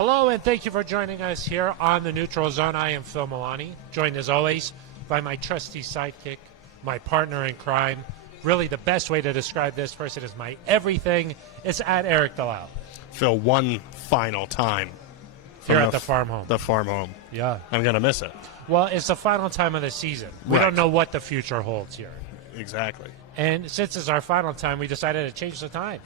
Hello, and thank you for joining us here on the Neutral Zone. I am Phil Milani, joined as always by my trusty sidekick, my partner in crime. Really, the best way to describe this person is my everything. It's at Eric Delau. Phil, one final time. Here at the farm home. The farm home. Yeah. I'm going to miss it. Well, it's the final time of the season. We Right. don't know what the future holds here. Exactly. And since it's our final time, we decided to change the time.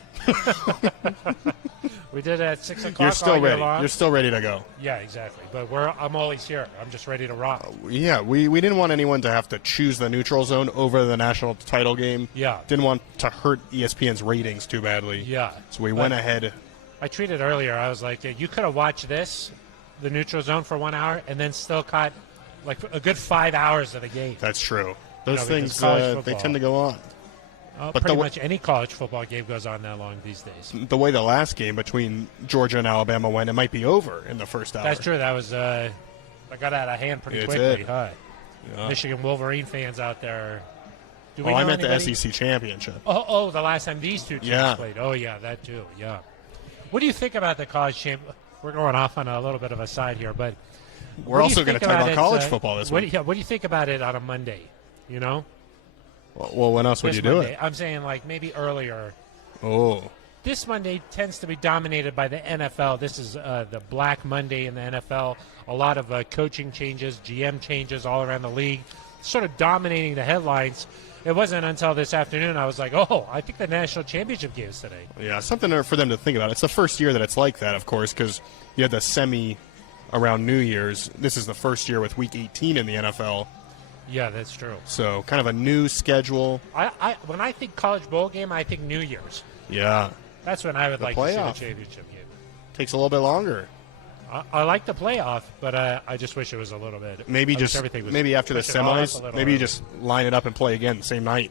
We did it at 6 o'clock. You're still all year ready. long. You're still ready to go. Yeah, exactly. But I'm always here. I'm just ready to rock. Yeah, we didn't want anyone to have to choose the neutral zone over the national title game. Yeah. Didn't want to hurt ESPN's ratings too badly. Yeah. So we went ahead. I tweeted earlier, I was like, you could have watched this, the neutral zone, for 1 hour, and then still caught like a good 5 hours of the game. That's true. Those things, college they tend to go on. But pretty much any college football game goes on that long these days. The way the last game between Georgia and Alabama went, it might be over in the first hour. That's true. That was I got out of hand pretty quickly. Huh? Yeah. Michigan Wolverine fans out there. I meant the SEC championship. Oh, the last time these two teams played. Oh, yeah, that too. Yeah. What do you think about the college champ? We're going off on a little bit of a side here, but we're also going to talk about college football this week. What do you think about it on a Monday? You know. Well, when else would you do it? I'm saying like maybe earlier. Oh. This Monday tends to be dominated by the NFL. This is the Black Monday in the NFL. A lot of coaching changes, GM changes all around the league, sort of dominating the headlines. It wasn't until this afternoon I was like, oh, I think the national championship game is today. Yeah, something for them to think about. It's the first year that it's like that, of course, because you had the semi around New Year's. This is the first year with Week 18 in the NFL. Yeah, that's true. So kind of a new schedule. When I think college bowl game, I think New Year's. Yeah. That's when I would like to see the championship game. Takes a little bit longer. I like the playoff, but I just wish it was a little bit. Maybe after the semis, maybe you just line it up and play again the same night.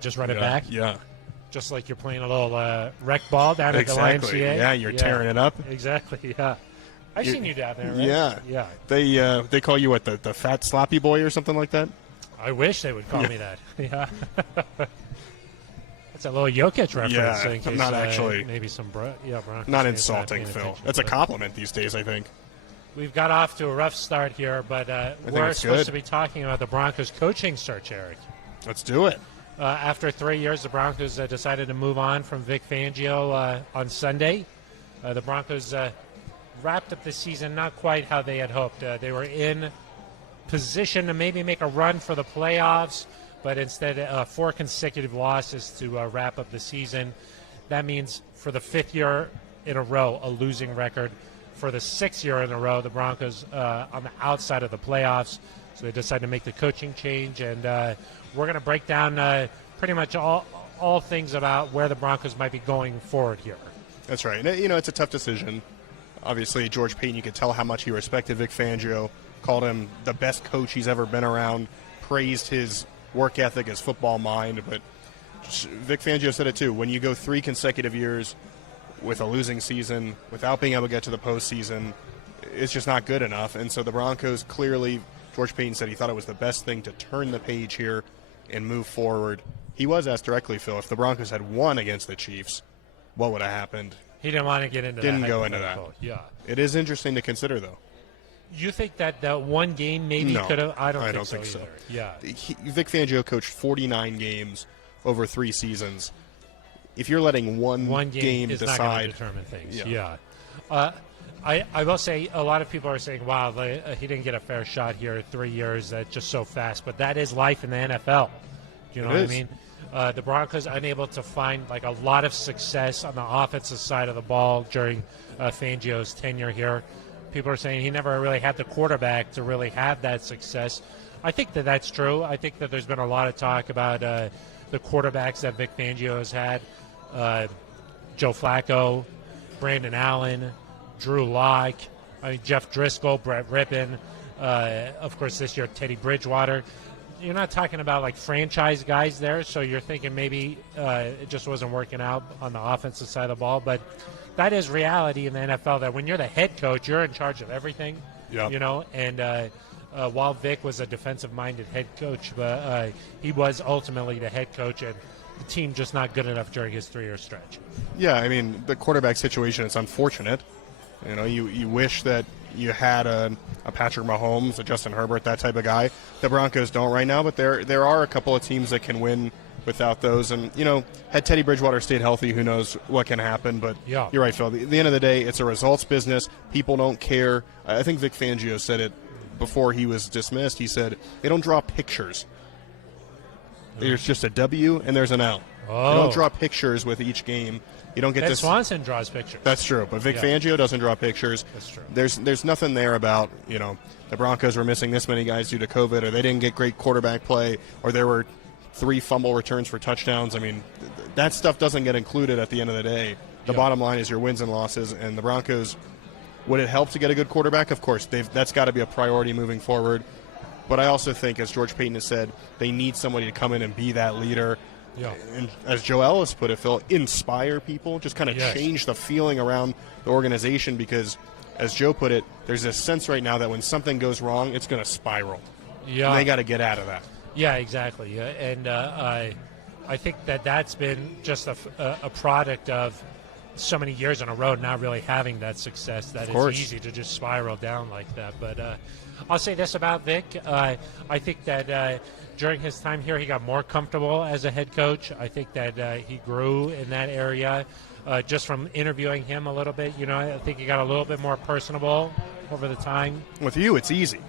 Just run it back. Yeah. Just like you're playing a little rec ball down at the YMCA. Yeah, you're tearing it up. Exactly, yeah. I've seen you down there, right? Yeah. They call you what, the fat sloppy boy or something like that? I wish they would call me that. Yeah. That's a little Jokic reference. Yeah, in case, not actually. Maybe some Broncos. Not insulting, Phil. That's a compliment these days, I think. We've got off to a rough start here, but we're supposed to be talking about the Broncos coaching search, Eric. Let's do it. After 3 years, the Broncos decided to move on from Vic Fangio on Sunday. The Broncos wrapped up the season not quite how they had hoped. They were in position to maybe make a run for the playoffs, but instead 4 consecutive losses to wrap up the season. That means for the 5th year in a row, a losing record. For the 6th year in a row, the Broncos on the outside of the playoffs. So they decided to make the coaching change, and we're going to break down pretty much all things about where the Broncos might be going forward here. That's right. You know, it's a tough decision. Obviously, George Payton, you could tell how much he respected Vic Fangio, called him the best coach he's ever been around, praised his work ethic, his football mind. But Vic Fangio said it too. When you go 3 consecutive years with a losing season, without being able to get to the postseason, it's just not good enough. And so the Broncos clearly, George Payton said he thought it was the best thing to turn the page here and move forward. He was asked directly, Phil, if the Broncos had won against the Chiefs, what would have happened? He didn't want to get into that. Didn't go into that. Yeah. It is interesting to consider, though. You think that one game maybe could have? I don't think so. Yeah. Vic Fangio coached 49 games over 3 seasons. If you're letting one game is decide, not going to determine things. Yeah. I will say a lot of people are saying, wow, he didn't get a fair shot here. 3 years, that's just so fast. But that is life in the NFL. You know what I mean? The Broncos unable to find like a lot of success on the offensive side of the ball during Fangio's tenure here. People are saying he never really had the quarterback to really have that success. I think that that's true. I think that there's been a lot of talk about the quarterbacks that Vic Fangio has had. Joe Flacco, Brandon Allen, Drew Lock, Jeff Driscoll, Brett Rippon, of course this year Teddy Bridgewater. You're not talking about like franchise guys there, so you're thinking maybe it just wasn't working out on the offensive side of the ball. But that is reality in the NFL, that when you're the head coach, you're in charge of everything. Yeah. You know, and while Vic was a defensive-minded head coach, but he was ultimately the head coach, and the team just not good enough during his 3-year stretch. Yeah, I mean, the quarterback situation is unfortunate. You know, you wish that you had a Patrick Mahomes, a Justin Herbert, that type of guy. The Broncos don't right now, but there are a couple of teams that can win without those. And, you know, had Teddy Bridgewater stayed healthy, who knows what can happen. But yeah. You're right, Phil. At the end of the day, it's a results business. People don't care. I think Vic Fangio said it before he was dismissed. He said, they don't draw pictures. There's just a W and there's an L. Oh. They don't draw pictures with each game. You don't get Ted this. Swanson draws pictures. That's true, but Vic Fangio doesn't draw pictures. That's true. There's nothing there about, you know, the Broncos were missing this many guys due to COVID, or they didn't get great quarterback play, or there were 3 fumble returns for touchdowns. I mean, that stuff doesn't get included at the end of the day. The bottom line is your wins and losses, and the Broncos, would it help to get a good quarterback? Of course, that's got to be a priority moving forward. But I also think, as George Paton has said, they need somebody to come in and be that leader. Yeah. And as Joe Ellis put it, Phil, inspire people, just kind of change the feeling around the organization, because, as Joe put it, there's this sense right now that when something goes wrong, it's going to spiral. Yeah. And they got to get out of that. Yeah, exactly. And I think that's been just a product of so many years on a road not really having that success, that it's easy to just spiral down like that. But I'll say this about Vic. I think that during his time here, he got more comfortable as a head coach. I think that he grew in that area just from interviewing him a little bit. You know, I think he got a little bit more personable over the time. With you, it's easy.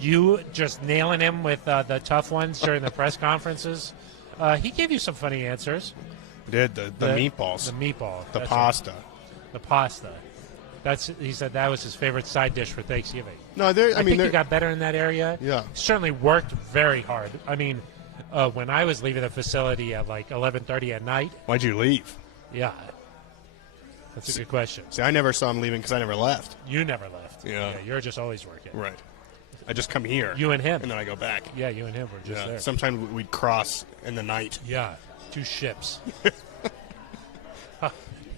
You just nailing him with the tough ones during the press conferences. He gave you some funny answers. Did the meatballs. The meatball. The pasta. Right. The pasta. He said that was his favorite side dish for Thanksgiving. No, I mean, think he got better in that area. Yeah. Certainly worked very hard. I mean, when I was leaving the facility at like 11:30 at night. Why'd you leave? Yeah. That's a good question. See, I never saw him leaving because I never left. You never left. Yeah. You're just always working. Right. I just come here. You and him. And then I go back. Yeah, you and him were just there. Sometimes we'd cross in the night. Yeah. 2 ships.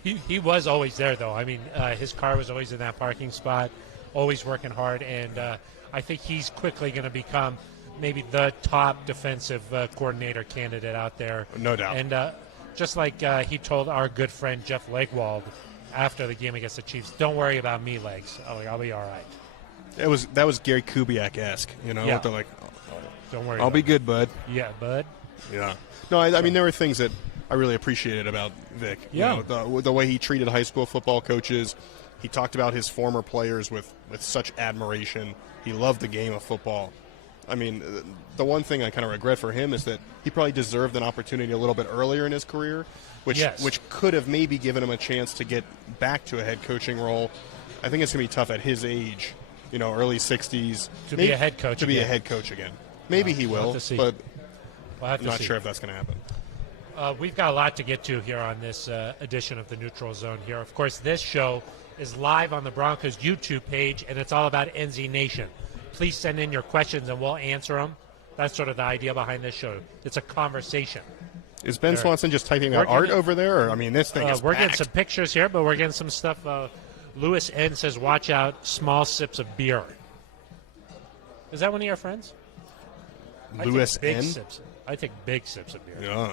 He was always there, though. I mean, his car was always in that parking spot, always working hard, and I think he's quickly going to become maybe the top defensive coordinator candidate out there. No doubt. And just like he told our good friend Jeff Legwold after the game against the Chiefs, don't worry about me, Legs. I'll be all right. That was Gary Kubiak-esque, you know? Yeah. They're like, don't worry. I'll be good, bud. Yeah, bud. Yeah. No, I mean, there were things that I really appreciated about Vic. Yeah. You know, the way he treated high school football coaches. He talked about his former players with such admiration. He loved the game of football. I mean, the one thing I kind of regret for him is that he probably deserved an opportunity a little bit earlier in his career, which could have maybe given him a chance to get back to a head coaching role. I think it's going to be tough at his age, you know, early 60s. To be a head coach To again. be a head coach again. Maybe he will, but I'm not sure if that's going to happen. We've got a lot to get to here on this edition of the Neutral Zone here. Of course, this show is live on the Broncos YouTube page, and it's all about NZ Nation. Please send in your questions, and we'll answer them. That's sort of the idea behind this show. It's a conversation. Is Ben Swanson just typing out art over there? Or, I mean, this thing is We're packed. getting some pictures here, but we're getting some stuff. Lewis N. says, watch out, small sips of beer. Is that one of your friends? Lewis N.? I take big sips of beer. Yeah.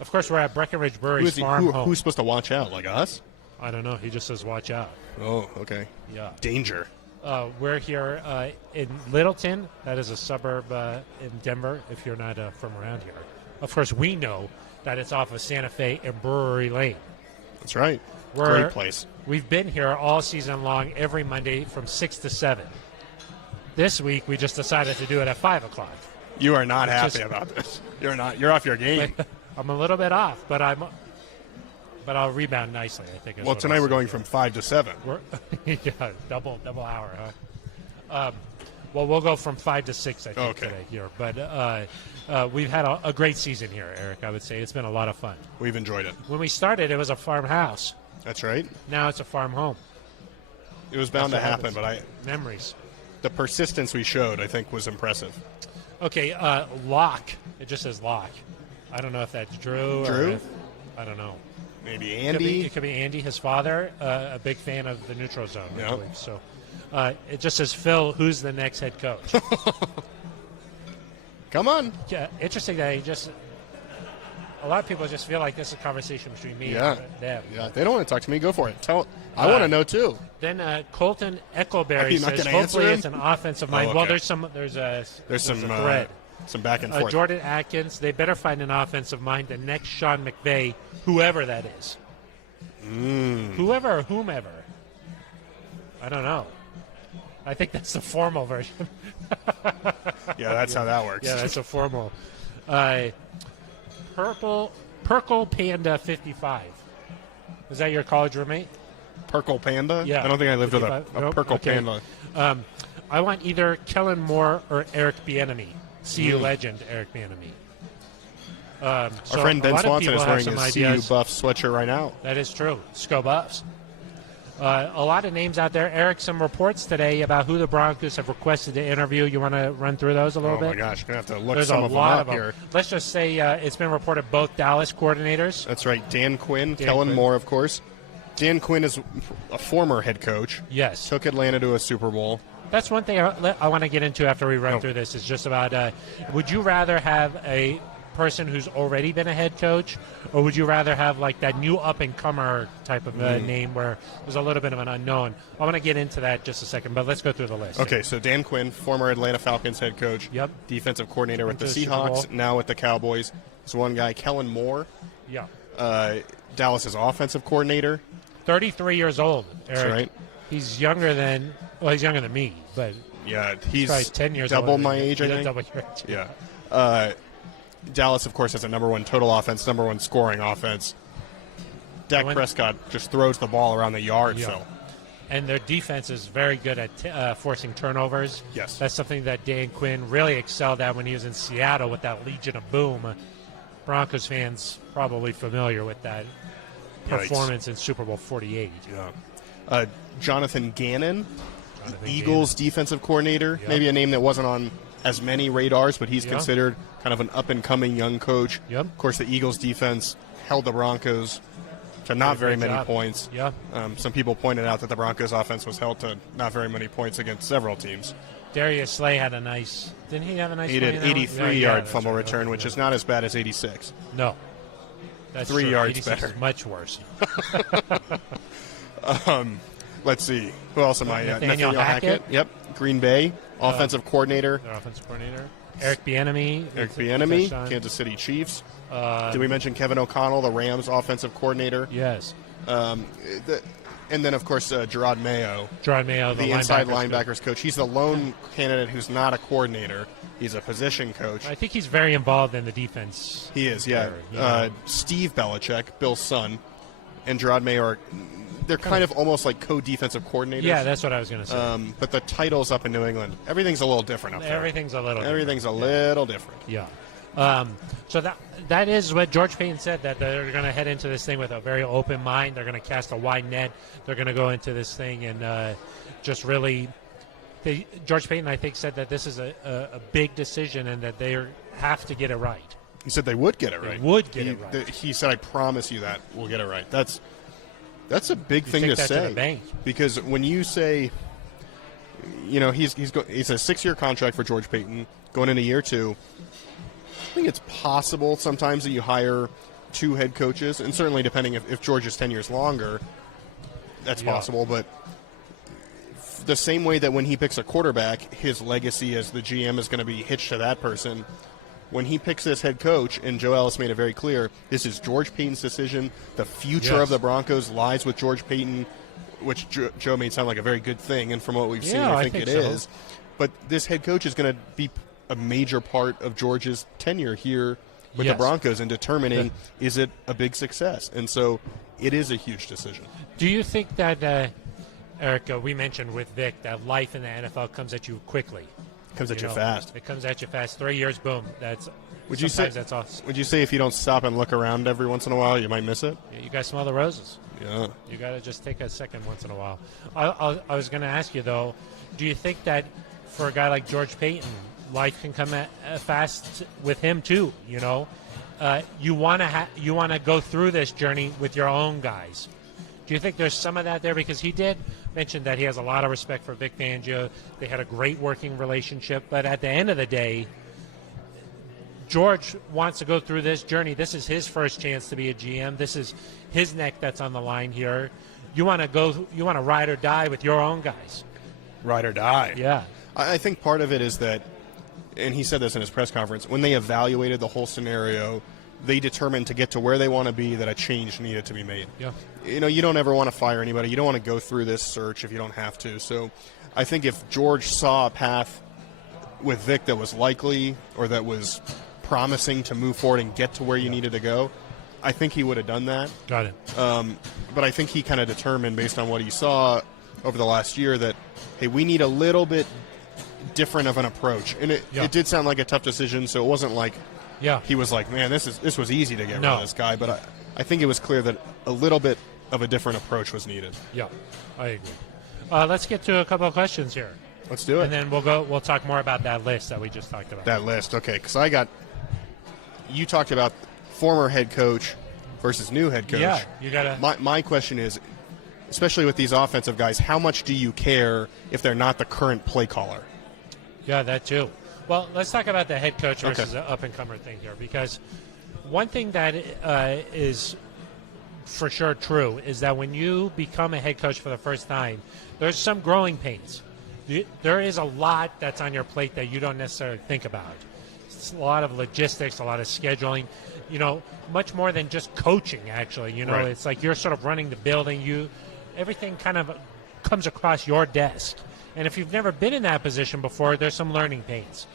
Of course, we're at Breckenridge Brewery's farm home. Who's supposed to watch out? Like us? I don't know. He just says, watch out. Oh, okay. Yeah. Danger. We're here in Littleton. That is a suburb in Denver, if you're not from around here. Of course, we know that it's off of Santa Fe and Brewery Lane. That's right. Great place. We've been here all season long, every Monday from 6 to 7. This week, we just decided to do it at 5 o'clock. You are not happy about this. You're not. You're off your game. I'm a little bit off, but I'll rebound nicely, I think. Well, tonight we're going from 5 to 7. Yeah, double hour, huh? Well, we'll go from 5 to 6, I think, today here. But we've had a great season here, Eric, I would say. It's been a lot of fun. We've enjoyed it. When we started, it was a farmhouse. That's right. Now it's a farm home. It was bound to happen, but Memories. The persistence we showed, I think, was impressive. Okay, Locke. It just says Locke. I don't know if that's Drew. Drew? I don't know. Maybe Andy. It could be Andy, his father, a big fan of the Neutral Zone, I believe. So it just says, Phil, who's the next head coach? Come on. Yeah, interesting that he just a lot of people just feel like this is a conversation between me and them. Yeah, if they don't want to talk to me, go for it. I want to know too. Then Colton Eckleberry says, gonna hopefully answer it's an offensive mind. okay. Well, there's a thread. Some back and forth. Jordan Atkins, they better find an offensive mind. The next Sean McVay, whoever that is. Whoever or whomever. I don't know. I think that's the formal version. Yeah, that's how that works. Yeah, that's a formal. Purple Panda 55. Is that your college roommate? Purple Panda? Yeah. I don't think I lived with a Nope. Purple Okay. Panda. I want either Kellen Moore or Eric Bieniemy. CU legend Eric Bieniemy. Our friend Ben Swanson is wearing his CU ideas. Buff sweatshirt right now. That is true. Sco Buffs. A lot of names out there. Eric, some reports today about who the Broncos have requested to interview. You want to run through those a little bit? Oh, my gosh. Going to have to look There's some a of them lot up of them. here. Let's just say it's been reported both Dallas coordinators. That's right. Dan Quinn, Kellen Moore, of course. Dan Quinn is a former head coach. Yes. Took Atlanta to a Super Bowl. That's one thing I want to get into after we run through this is just about would you rather have a person who's already been a head coach, or would you rather have like that new up-and-comer type of name where there's a little bit of an unknown? I want to get into that just a second, but let's go through the list. Okay, so Dan Quinn, former Atlanta Falcons head coach. Yep. Defensive coordinator with the Super Bowl. Seahawks, now with the Cowboys. There's one guy, Kellen Moore, Yeah. Dallas's offensive coordinator. 33 years old, Eric. That's right. He's younger than me, but Yeah, he's probably 10 years double older my than you. age, I Yeah, think. double your age. Yeah. Dallas, of course, has a number one total offense, number one scoring offense. Dak Prescott just throws the ball around the yard, Yeah. Phil. And their defense is very good at forcing turnovers. Yes. That's something that Dan Quinn really excelled at when he was in Seattle with that Legion of Boom. Broncos fans probably familiar with that performance in Super Bowl 48. Yeah. Jonathan Gannon, Eagles defensive coordinator, maybe a name that wasn't on as many radars, but he's considered kind of an up-and-coming young coach. Yep. Of course, the Eagles defense held the Broncos to not very many points. Yeah. Some people pointed out that the Broncos offense was held to not very many points against several teams. Darius Slay had a nice. Didn't he have a nice? He did 83-yard fumble return, which is not as bad as 86. No. That's 3 true. yards 86 better. Is much worse. Let's see. Who else am I? Nathaniel Hackett. Yep. Green Bay, offensive coordinator. Their offensive coordinator. Eric Bieniemy. Kansas City Chiefs. Did we mention Kevin O'Connell, the Rams offensive coordinator? Yes. And then, of course, Gerard Mayo. Gerard Mayo, the inside linebackers coach. He's the lone candidate who's not a coordinator. He's a position coach. I think he's very involved in the defense. He is, yeah. Steve Belichick, Bill's son, and Gerard Mayo they're kind of almost like co-defensive coordinators. Yeah, that's what I was going to say. But the titles up in New England, everything's a little different up there. Everything's a little different. Yeah. So that is what George Payton said, that they're going to head into this thing with a very open mind. They're going to cast a wide net. They're going to go into this thing and just really George Payton, I think, said that this is a big decision and that they have to get it right. He said they would get it right. He said, I promise you that we'll get it right. That's a big thing to say. To the bank. Because when you say, he's a 6-year contract for George Payton going into year 2, I think it's possible sometimes that you hire 2 head coaches, and certainly depending if George is 10 years longer, that's possible. But the same way that when he picks a quarterback, his legacy as the GM is going to be hitched to that person. When he picks this head coach, and Joe Ellis made it very clear, this is George Payton's decision. The future of the Broncos lies with George Payton, which Joe made sound like a very good thing, and from what we've seen, I think it is. But this head coach is going to be a major part of George's tenure here with the Broncos and determining is it a big success. And so it is a huge decision. Do you think that, Eric, we mentioned with Vic that life in the NFL comes at you quickly? Comes at you fast. It comes at you fast. 3 years, boom. That's awesome. Would you say if you don't stop and look around every once in a while, you might miss it? Yeah, you guys smell the roses. Yeah. You got to just take a second once in a while. I was going to ask you, though, do you think that for a guy like George Payton, life can come at fast with him too? You want to go through this journey with your own guys. Do you think there's some of that there? Because he did mention that he has a lot of respect for Vic Fangio. They had a great working relationship. But at the end of the day, George wants to go through this journey. This is his first chance to be a GM. This is his neck that's on the line here. You want to ride or die with your own guys. Ride or die. Yeah. I think part of it is that, and he said this in his press conference, when they evaluated the whole scenario, they determined to get to where they want to be that a change needed to be made. Yeah. You don't ever want to fire anybody. You don't want to go through this search if you don't have to. So I think if George saw a path with Vic that was likely or that was promising to move forward and get to where you needed to go, I think he would have done that. Got it. But I think he kind of determined based on what he saw over the last year that, hey, we need a little bit different of an approach. And it did sound like a tough decision, so it wasn't like he was like, man, this was easy to get rid of this guy. But I think it was clear that a little bit of a different approach was needed. Yeah, I agree. Let's get to a couple of questions here. Let's do it. And then we'll talk more about that list that we just talked about. That list, okay, because you talked about former head coach versus new head coach. Yeah, you got to. My question is, especially with these offensive guys, how much do you care if they're not the current play caller? Yeah, that too. Well, let's talk about the head coach versus the up-and-comer thing here, because one thing that is for sure true is that when you become a head coach for the first time, there's some growing pains. There is a lot that's on your plate that you don't necessarily think about. It's a lot of logistics, a lot of scheduling, much more than just coaching, actually. Right. It's like you're sort of running the building. Everything kind of comes across your desk. And if you've never been in that position before, there's some learning pains.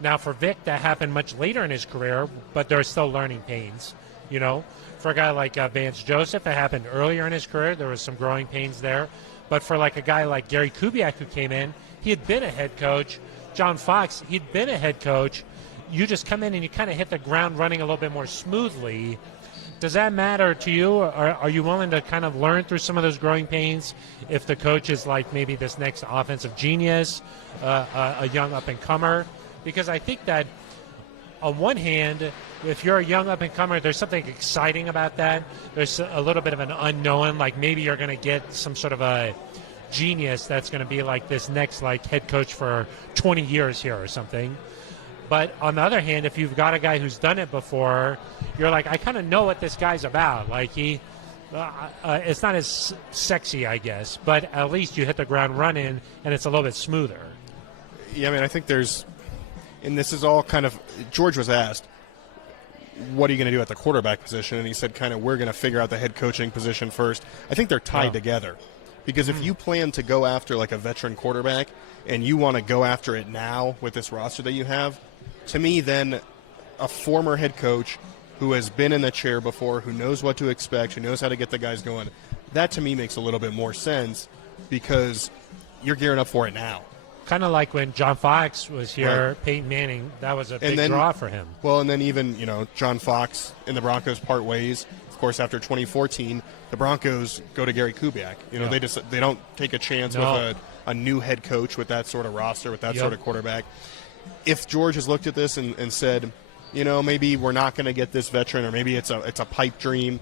Now, for Vic, that happened much later in his career, but there's still learning pains. For a guy like Vance Joseph, it happened earlier in his career. There was some growing pains there. But for like a guy like Gary Kubiak who came in, he had been a head coach. John Fox, he'd been a head coach. You just come in and you kind of hit the ground running a little bit more smoothly. Does that matter to you? Or are you willing to kind of learn through some of those growing pains if the coach is like maybe this next offensive genius, a young up-and-comer? Because I think that on one hand, if you're a young up-and-comer, there's something exciting about that. There's a little bit of an unknown, like maybe you're going to get some sort of a genius that's going to be like this next like head coach for 20 years here or something. But on the other hand, if you've got a guy who's done it before, you're like, I kind of know what this guy's about. Like it's not as sexy, I guess, but at least you hit the ground running and it's a little bit smoother. Yeah, I mean, I think and this is all kind of, George was asked, what are you going to do at the quarterback position? And he said kind of, we're going to figure out the head coaching position first. I think they're tied together. Because if you plan to go after like a veteran quarterback and you want to go after it now with this roster that you have, to me then a former head coach who has been in the chair before, who knows what to expect, who knows how to get the guys going, that to me makes a little bit more sense because you're gearing up for it now. Kind of like when John Fox was here, right. Peyton Manning, that was a big draw for him. Well, and then even, John Fox and the Broncos part ways. Of course, after 2014, the Broncos go to Gary Kubiak. They don't take a chance with a new head coach with that sort of roster, with that sort of quarterback. If George has looked at this and said, maybe we're not going to get this veteran, or maybe it's a pipe dream.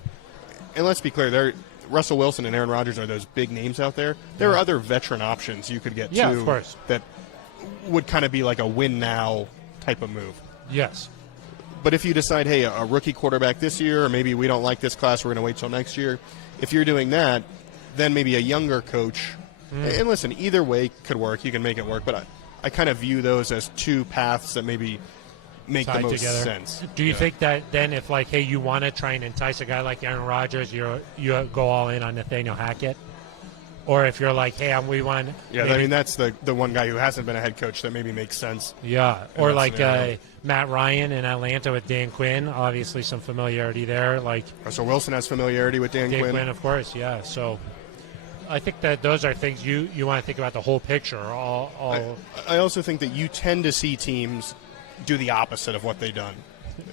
And let's be clear, Russell Wilson and Aaron Rodgers are those big names out there. There are other veteran options you could get too, of course, that would kind of be like a win now type of move. Yes. But if you decide, hey, a rookie quarterback this year, or maybe we don't like this class, we're going to wait till next year. If you're doing that, then maybe a younger coach. And listen, either way could work. You can make it work. But I kind of view those as two paths that maybe make the most sense. Do you think that then if, like, hey, you want to try and entice a guy like Aaron Rodgers, you go all in on Nathaniel Hackett? Or if you're like, hey, we want... Yeah, I mean, that's the one guy who hasn't been a head coach that maybe makes sense. Yeah, or like Matt Ryan in Atlanta with Dan Quinn. Obviously some familiarity there. Like Russell Wilson has familiarity with Dan Quinn. Dan Quinn, of course, yeah. So I think that those are things you want to think about the whole picture. I also think that you tend to see teams do the opposite of what they've done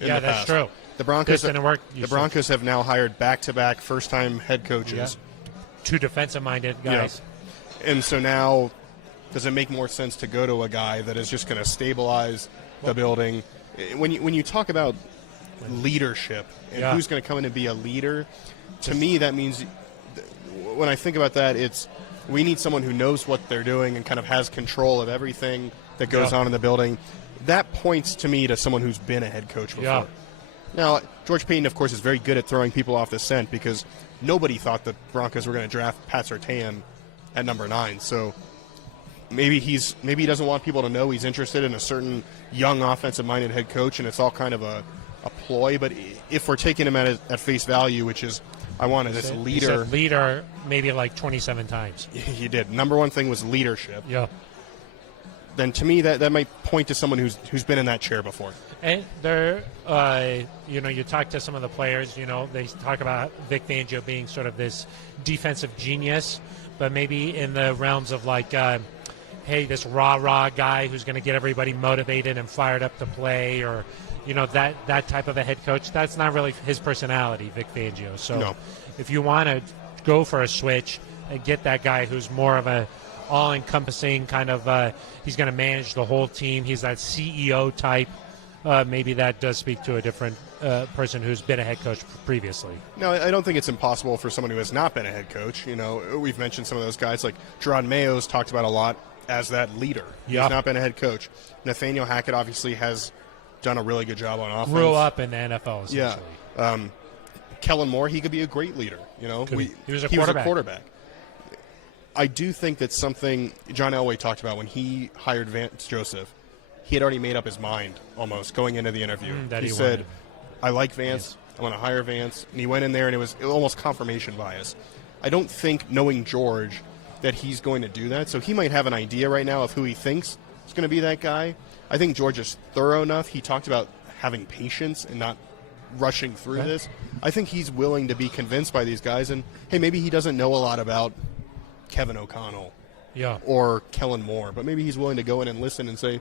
in the that's past. True. The Broncos didn't work. The Broncos have now hired back-to-back first-time head coaches. Yeah. Two defensive-minded guys. Yeah. And so now, does it make more sense to go to a guy that is just going to stabilize the building? When you talk about leadership and who's going to come in and be a leader, to me that means, when I think about that, it's we need someone who knows what they're doing and kind of has control of everything that goes on in the building. that points to me to someone who's been a head coach before. Yeah. Now, George Payton, of course, is very good at throwing people off the scent because nobody thought the Broncos were going to draft Pat Surtain at number 9. So maybe he doesn't want people to know he's interested in a certain young offensive-minded head coach, and it's all kind of a ploy. But if we're taking him at face value, which is I wanted this leader. He said leader maybe like 27 times. He did. Number one thing was leadership. Yeah. Then to me that might point to someone who's been in that chair before. And there, you talk to some of the players, they talk about Vic Fangio being sort of this defensive genius, but maybe in the realms of like, hey, this rah-rah guy who's going to get everybody motivated and fired up to play, or, that type of a head coach. That's not really his personality, Vic Fangio. So no. If you want to go for a switch and get that guy who's more of a all-encompassing kind of, he's going to manage the whole team. He's that CEO type. Maybe that does speak to a different person who's been a head coach previously. No, I don't think it's impossible for someone who has not been a head coach. We've mentioned some of those guys, like Gerard Mayo's talked about a lot as that leader. Yep. He's not been a head coach. Nathaniel Hackett obviously has done a really good job on offense. Grew up in the NFL, essentially. Yeah. Kellen Moore, he could be a great leader. He was a quarterback. I do think that's something John Elway talked about when he hired Vance Joseph. He had already made up his mind almost going into the interview. He said, I like Vance. I want to hire Vance. And he went in there, and it was almost confirmation bias. I don't think, knowing George, that he's going to do that. So he might have an idea right now of who he thinks is going to be that guy. I think George is thorough enough. He talked about having patience and not rushing through this. I think he's willing to be convinced by these guys. And, hey, maybe he doesn't know a lot about Kevin O'Connell or Kellen Moore, but maybe he's willing to go in and listen and say,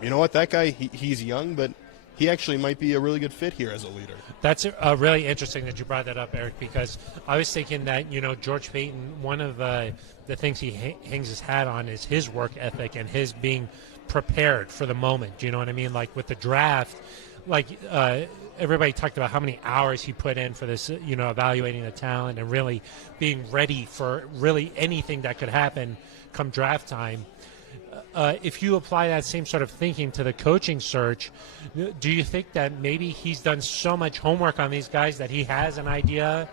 you know what, that guy, he's young, but he actually might be a really good fit here as a leader. That's really interesting that you brought that up, Eric, because I was thinking that, George Payton, one of the things he hangs his hat on is his work ethic and his being prepared for the moment. Do you know what I mean? Like with the draft, everybody talked about how many hours he put in for this, evaluating the talent and really being ready for really anything that could happen come draft time. If you apply that same sort of thinking to the coaching search, do you think that maybe he's done so much homework on these guys that he has an idea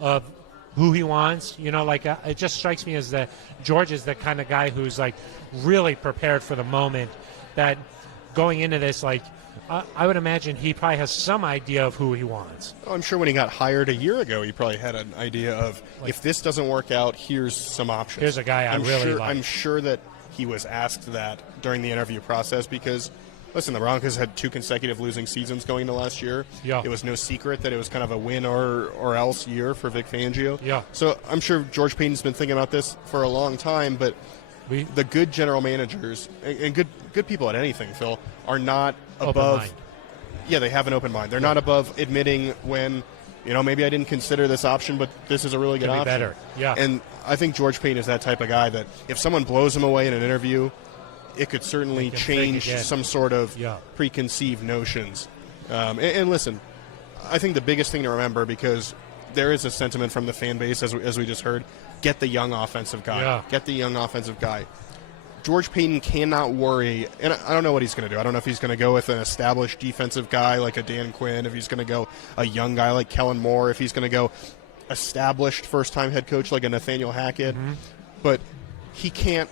of who he wants? It just strikes me as that George is the kind of guy who's like really prepared for the moment, that going into this, I would imagine he probably has some idea of who he wants. Oh, I'm sure when he got hired a year ago, he probably had an idea of, if this doesn't work out, here's some options. Here's a guy I really like. I'm sure that he was asked that during the interview process because, listen, the Broncos had 2 consecutive losing seasons going into last year. Yeah. It was no secret that it was kind of a win or else year for Vic Fangio. Yeah. So I'm sure George Payton's been thinking about this for a long time, but the good general managers and good people at anything, Phil, are not above. Mind. Yeah, they have an open mind. They're not above admitting when, maybe I didn't consider this option, but this is a really good option. Better. Yeah. And I think George Payton is that type of guy that if someone blows him away in an interview, it could certainly change some sort of preconceived notions. And listen, I think the biggest thing to remember, because there is a sentiment from the fan base, as we just heard, get the young offensive guy. Yeah. Get the young offensive guy. George Payton cannot worry, and I don't know what he's going to do. I don't know if he's going to go with an established defensive guy like a Dan Quinn, if he's going to go a young guy like Kellen Moore, if he's going to go established first-time head coach like a Nathaniel Hackett. Mm-hmm. But he can't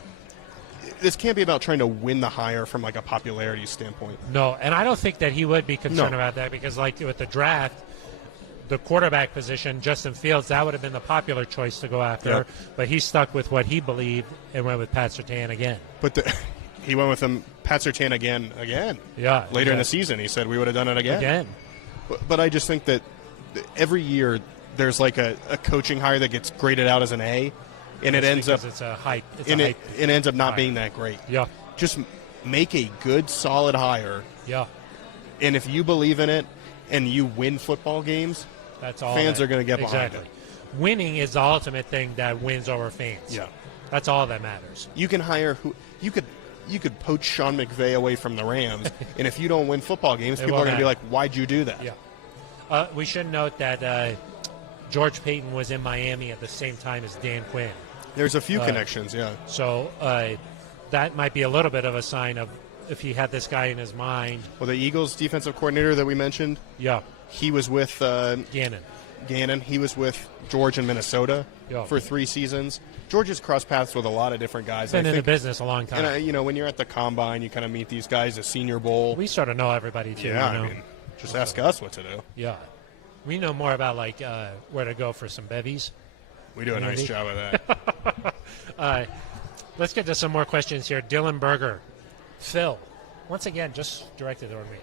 – this can't be about trying to win the hire from like a popularity standpoint. No, and I don't think that he would be concerned about that because like with the draft – the quarterback position, Justin Fields, that would have been the popular choice to go after. Yep. But he stuck with what he believed and went with Pat Surtain again. But he went with him, Pat Surtain again. Yeah. Later in the season, he said we would have done it again. But I just think that every year there's like a coaching hire that gets graded out as an A, and it ends up it's a hype. It ends up not being that great. Yeah. Just make a good, solid hire. Yeah. And if you believe in it and you win football games, that's all fans are going to get behind it. Winning is the ultimate thing that wins over fans. Yeah. That's all that matters. You can hire who you could poach Sean McVay away from the Rams, and if you don't win football games, people are going to be like, "Why'd you do that?" Yeah. We should note that George Payton was in Miami at the same time as Dan Quinn. There's a few connections, yeah. So that might be a little bit of a sign of if he had this guy in his mind. Well, the Eagles defensive coordinator that we mentioned, Yeah, he was with Gannon. He was with George in Minnesota Yeah. for 3 seasons. George has crossed paths with a lot of different guys. Been in the business a long time. And, when you're at the Combine, you kind of meet these guys, the Senior Bowl. We sort of know everybody, too. Yeah, you know? I mean, just ask us what to do. Yeah. We know more about, where to go for some bevies. We do a nice job of that. Let's get to some more questions here. Dylan Berger. Phil. Once again, just directed toward me.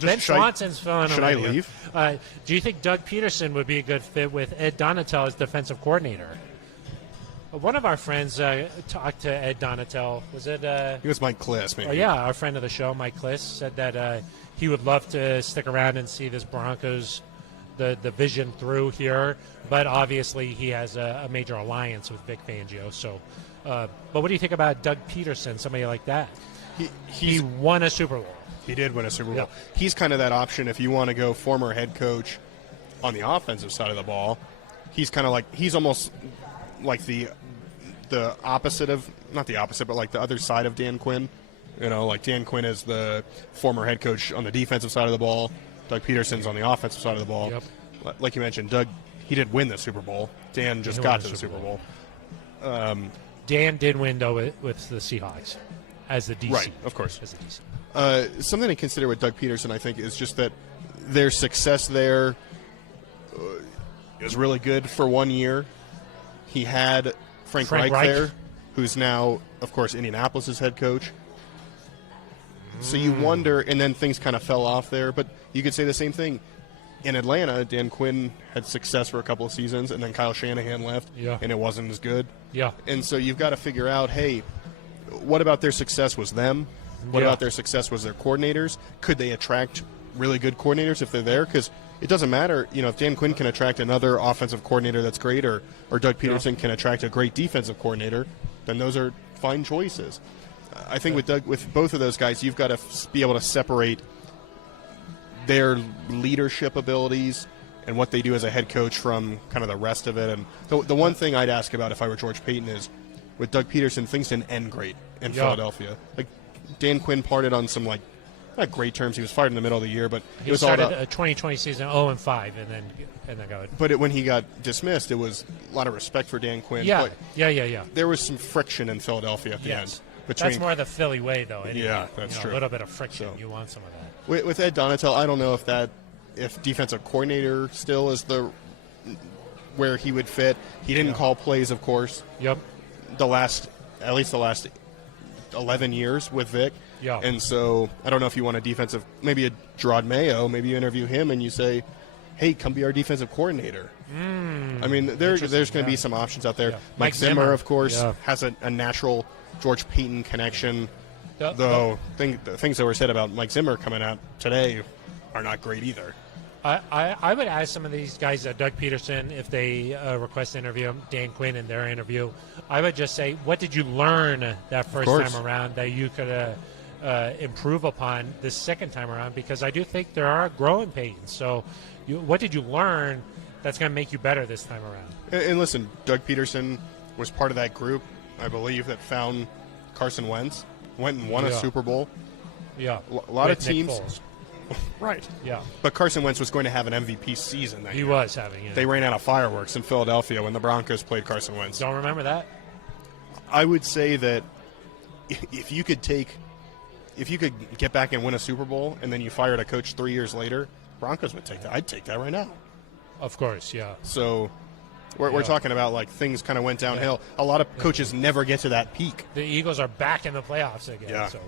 Ben Swanson's filling Should over I here. leave? Do you think Doug Peterson would be a good fit with Ed Donatel as defensive coordinator? One of our friends talked to Ed Donatel. Was it? It was Mike Kliss, maybe. Oh, yeah, our friend of the show, Mike Kliss, said that he would love to stick around and see this Broncos, the vision through here. But obviously, he has a major alliance with Vic Fangio. So, but what do you think about Doug Peterson, somebody like that? He won a Super Bowl. He did win a Super Bowl. Yep. He's kind of that option if you want to go former head coach on the offensive side of the ball. He's almost like the opposite of, not the opposite, but like the other side of Dan Quinn. Like Dan Quinn is the former head coach on the defensive side of the ball. Doug Peterson's on the offensive side of the ball. Yep. Like you mentioned, Doug, he did win the Super Bowl. Dan just got to the Super Bowl. Dan did win, though, with the Seahawks as the DC. Right, of course. As the DC. Something to consider with Doug Peterson, I think, is just that their success there is really good for 1 year. He had Frank Reich there, who's now, of course, Indianapolis' head coach. So you wonder, and then things kind of fell off there. But you could say the same thing. In Atlanta, Dan Quinn had success for a couple of seasons, and then Kyle Shanahan left, and it wasn't as good. Yeah. And so you've got to figure out, hey, what about their success was them? What about their success was their coordinators? Could they attract really good coordinators if they're there? Because it doesn't matter, if Dan Quinn can attract another offensive coordinator that's great, or Doug Peterson can attract a great defensive coordinator, then those are fine choices. I think with both of those guys, you've got to be able to separate their leadership abilities and what they do as a head coach from kind of the rest of it. And the one thing I'd ask about if I were George Payton is, with Doug Peterson, things didn't end great in Philadelphia. Like, Dan Quinn parted on some, not great terms. He was fired in the middle of the year, but he started a 2020 season 0-5, and then got. But when he got dismissed, it was a lot of respect for Dan Quinn. Yeah, but yeah. There was some friction in Philadelphia at the end. That's more the Philly way, though. Anyway. Yeah, that's true. A little bit of friction. So, you want some of that. With Ed Donatel, I don't know if defensive coordinator still is where he would fit. He didn't call plays, of course. Yep. At least the last 11 years with Vic. Yeah. And so I don't know if you want maybe a Gerard Mayo, maybe you interview him and you say, hey, come be our defensive coordinator. I mean, there's going to be some options out there. Yeah. Mike Zimmer, of course, has a natural George Payton connection, though the things that were said about Mike Zimmer coming out today are not great either. I would ask some of these guys, Doug Peterson, if they request to interview him, Dan Quinn in their interview, I would just say, what did you learn that first time around that you could improve upon this second time around? Because I do think there are growing pains. So what did you learn that's going to make you better this time around? And listen, Doug Peterson was part of that group, I believe, that found Carson Wentz, went and won a Super Bowl. Yeah. A lot of teams. Right. Yeah. But Carson Wentz was going to have an MVP season that year. He was having it. They ran out of fireworks in Philadelphia when the Broncos played Carson Wentz. Don't remember that? I would say that if you could get back and win a Super Bowl and then you fired a coach 3 years later, Broncos would take that. I'd take that right now. Of course, yeah. So we're talking about things kind of went downhill. A lot of coaches never get to that peak. The Eagles are back in the playoffs again. Yeah. So,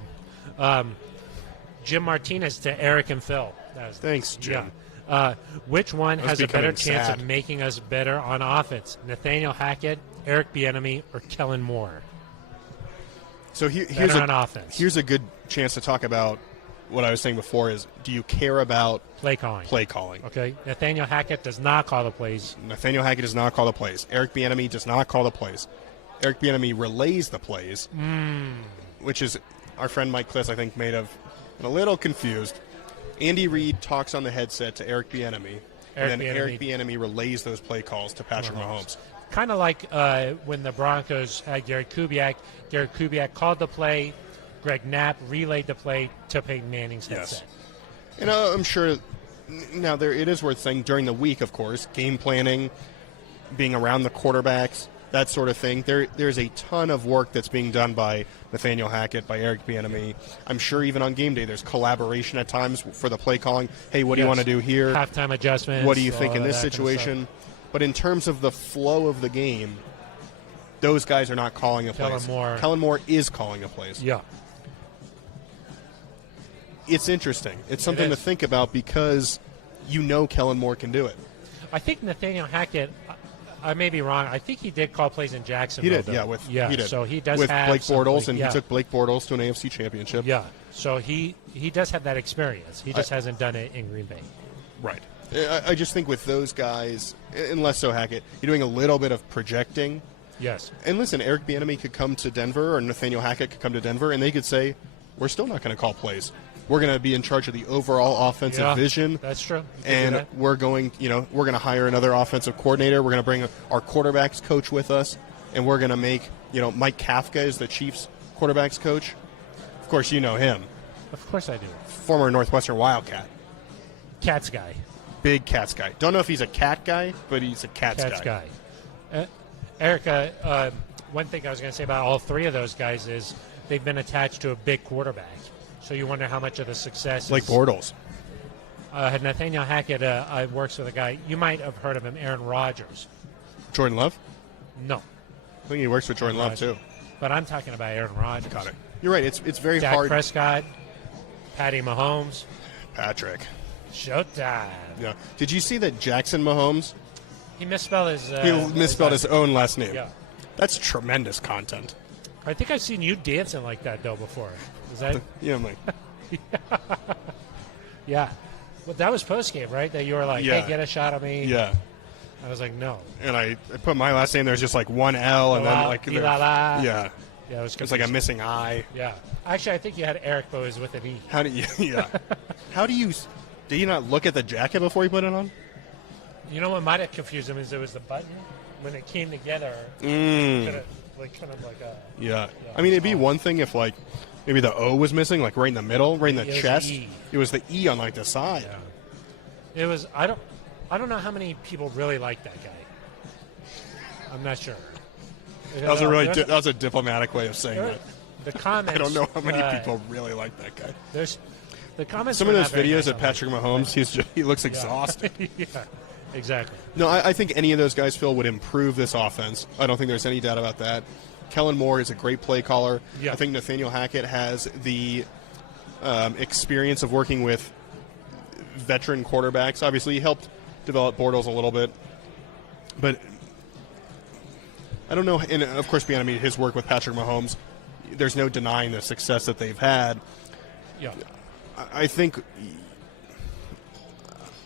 Jim Martinez to Eric and Phil. Thanks, Jim. Yeah. Which one has a better chance of making us better on offense? Nathaniel Hackett, Eric Bieniemy, or Kellen Moore? So here's a good chance to talk about what I was saying before is, do you care about play calling? Okay. Nathaniel Hackett does not call the plays. Eric Bieniemy does not call the plays. Eric Bieniemy relays the plays, which is our friend Mike Kliss, I think, made of a little confused. Andy Reid talks on the headset to Eric Bieniemy, and then Eric Bieniemy relays those play calls to Patrick Mahomes. Kind of like when the Broncos had Garrett Kubiak. Garrett Kubiak called the play. Greg Knapp relayed the play to Peyton Manning's Yes. headset. And I'm sure now it is worth saying during the week, of course, game planning, being around the quarterbacks, that sort of thing. There's a ton of work that's being done by Nathaniel Hackett, by Eric Bieniemy. I'm sure even on game day there's collaboration at times for the play calling. Hey, what do you want to do here? Halftime adjustments. What do you think in this that situation? kind of But in terms of the flow of the game, those guys are not calling a plays. Kellen Moore is calling a plays. Yeah. It's interesting. It's something to think about because Kellen Moore can do it. I think Nathaniel Hackett, I may be wrong, I think he did call plays in Jacksonville. He did, yeah. He did. So he does with have Blake Bortles, and yeah. he took Blake Bortles to an AFC championship. Yeah. So he does have that experience. He just hasn't done it in Green Bay. Right. I just think with those guys, and less so Hackett, you're doing a little bit of projecting. Yes. And listen, Eric Bieniemy could come to Denver, or Nathaniel Hackett could come to Denver, and they could say, we're still not going to call plays. We're going to be in charge of the overall offensive vision. That's true. And we're going to hire another offensive coordinator. We're going to bring our quarterbacks coach with us, and we're going to make, Mike Kafka is the Chiefs quarterbacks coach. Of course, you know him. Of course I do. Former Northwestern Wildcat. Cats guy. Big Cats guy. Don't know if he's a cat guy, but he's a Cats guy. Erica, one thing I was going to say about all three of those guys is they've been attached to a big quarterback. So you wonder how much of the success Blake Bortles. Nathaniel Hackett works with a guy. You might have heard of him, Aaron Rodgers. Jordan Love? No. I think he works with Jordan Love, too. But I'm talking about Aaron Rodgers. Got it. You're right. It's very Dak hard. Prescott, Patty Mahomes. Patrick. Showtime. Yeah. Did you see that Jackson Mahomes? He misspelled his his own last name. Yeah. That's tremendous content. I think I've seen you dancing like that, though, before. Is that? Yeah, I'm like. Yeah. Well, that was post-game, right? That you were like, hey, get a shot of me. Yeah. I was like, no. And I put my last name, there's just like one L, and then like. Yeah. Yeah, it was confusing. It's like a missing I. Yeah. Actually, I think you had Eric, but it was with an E. How do you. Yeah. How do you. Did you not look at the jacket before you put it on? You know what might have confused him is it was the button. When it came together, kind of like a. Yeah. I mean, it'd be one thing if, like, maybe the O was missing, like right in the middle, right in the chest. It was the E on, like, the side. Yeah. It was. I don't know how many people really like that guy. I'm not sure. That was a diplomatic way of saying that. The comments. I don't know how many people really like that guy. There's the comments. Some of those videos of Patrick Mahomes, he looks exhausted. Yeah, exactly. No, I think any of those guys, Phil, would improve this offense. I don't think there's any doubt about that. Kellen Moore is a great play caller. Yeah. I think Nathaniel Hackett has the experience of working with veteran quarterbacks. Obviously, he helped develop Bortles a little bit. But I don't know. And, of course, Bieniemy, his work with Patrick Mahomes, there's no denying the success that they've had. Yeah. I think,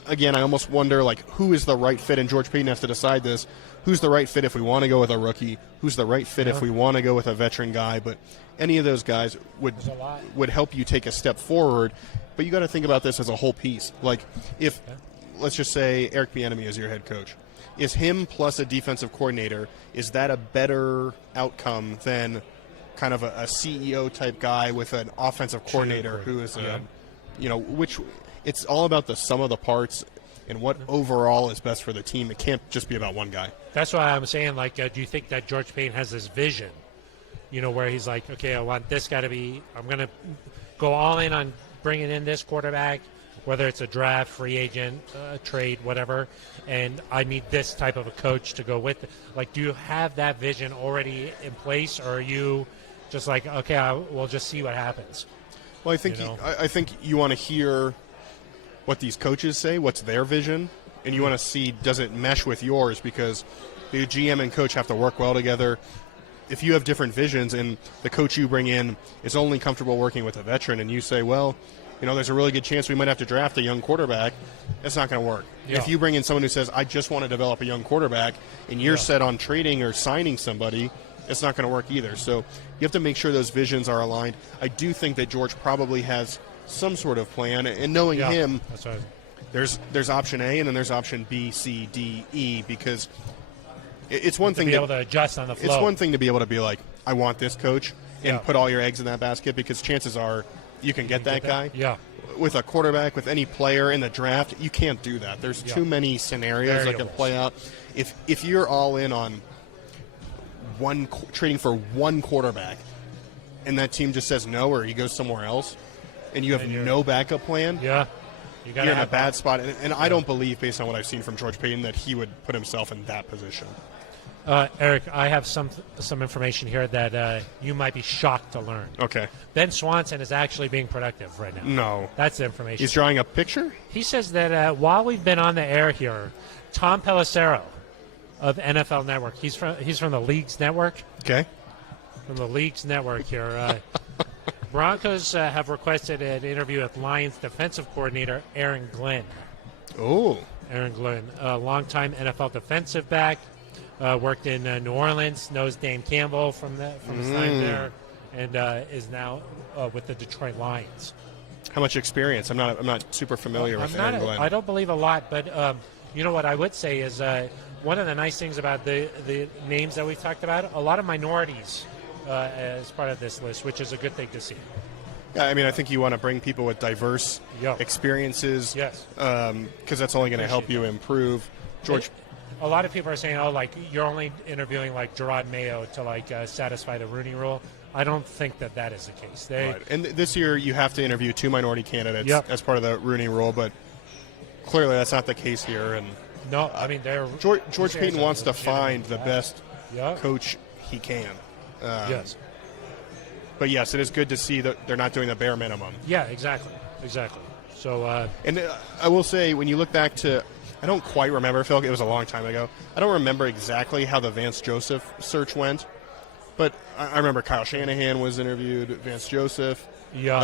again, I almost wonder, like, who is the right fit? And George Payton has to decide this. Who's the right fit if we want to go with a rookie? Who's the right fit if we want to go with a veteran guy? But any of those guys would help you take a step forward. But you got to think about this as a whole piece. Like, if, let's just say, Eric Bieniemy is your head coach. Is him plus a defensive coordinator, is that a better outcome than kind of a CEO type guy with an offensive coordinator who is which it's all about the sum of the parts and what overall is best for the team. It can't just be about one guy. That's why I'm saying, like, do you think that George Payton has this vision, where he's like, okay, I want this guy to be, I'm going to go all in on bringing in this quarterback, whether it's a draft, free agent, trade, whatever, and I need this type of a coach to go with it. Like, do you have that vision already in place, or are you just like, okay, we'll just see what happens? Well, I think I think you want to hear what these coaches say, what's their vision, and you want to see, does it mesh with yours? Because the GM and coach have to work well together. If you have different visions and the coach you bring in is only comfortable working with a veteran, and you say, well, there's a really good chance we might have to draft a young quarterback, it's not going to work. Yeah. If you bring in someone who says, I just want to develop a young quarterback, and you're set on trading or signing somebody, it's not going to work either. So you have to make sure those visions are aligned. I do think that George probably has some sort of plan, and knowing him, that's right. There's option A, and then there's option B, C, D, E, because it's one thing to be able to adjust on the flow. It's one thing to be able to be like, I want this coach, and put all your eggs in that basket, because chances are you can get that guy. Yeah. With a quarterback, with any player in the draft, you can't do that. There's too many scenarios that can play out. If you're all in on trading for one quarterback, and that team just says no, or he goes somewhere else, and you have no backup plan, you're in a bad spot. And I don't believe, based on what I've seen from George Paton, that he would put himself in that position. Eric, I have some information here that you might be shocked to learn. Okay. Ben Swanson is actually being productive right now. No. That's the information. He's drawing a picture? He says that while we've been on the air here, Tom Pelissero of NFL Network, he's from the League's Network. Okay. From the League's Network here. Broncos have requested an interview with Lions defensive coordinator Aaron Glenn. Oh. Aaron Glenn, a longtime NFL defensive back. Worked in New Orleans, knows Dan Campbell from his time there, and is now with the Detroit Lions. How much experience? I'm not super familiar with Aaron Glenn. I don't believe a lot, but you know what I would say is one of the nice things about the names that we've talked about, a lot of minorities as part of this list, which is a good thing to see. Yeah, I mean, I think you want to bring people with diverse experiences, because that's only going to help you improve. George. A lot of people are saying, "Oh, like you're only interviewing like Gerard Mayo to like satisfy the Rooney Rule." I don't think that is the case. Right. And this year, you have to interview 2 minority candidates as part of the Rooney Rule, but clearly that's not the case here. And no, I mean, George Paton wants to find the best coach he can. Yes. But yes, it is good to see that they're not doing the bare minimum. Yeah, exactly. So, and I will say, when you look back to, I don't quite remember. I feel like it was a long time ago. I don't remember exactly how the Vance Joseph search went, but I remember Kyle Shanahan was interviewed, Vance Joseph, Dave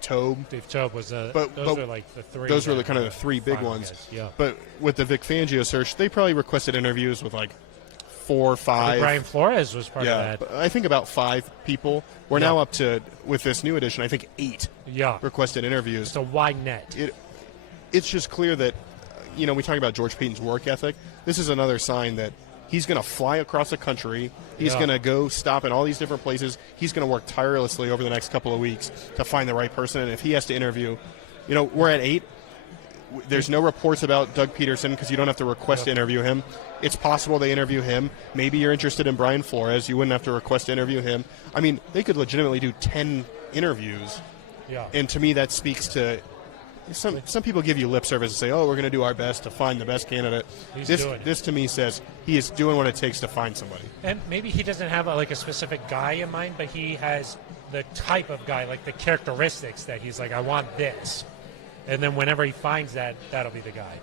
Tobe. Dave Tobe was those were like the three. Those were the kind of the 3 big ones. Guys. Yeah. But with the Vic Fangio search, they probably requested interviews with like 4 or 5. Brian Flores was part of that. But I think about 5 people. We're now up to, with this new edition, I think 8 requested interviews. It's a wide net. It's just clear that, we talk about George Paton's work ethic. This is another sign that he's going to fly across the country. He's going to go stop in all these different places. He's going to work tirelessly over the next couple of weeks to find the right person. And if he has to interview, we're at 8. There's no reports about Doug Peterson because you don't have to request to interview him. It's possible they interview him. Maybe you're interested in Brian Flores. You wouldn't have to request to interview him. I mean, they could legitimately do 10 interviews. Yeah. And to me, that speaks to some people give you lip service and say, "Oh, we're going to do our best to find the best candidate." This to me says he is doing what it takes to find somebody. And maybe he doesn't have a specific guy in mind, but he has the type of guy, like the characteristics that he's like, I want this. And then whenever he finds that, that'll be the guy.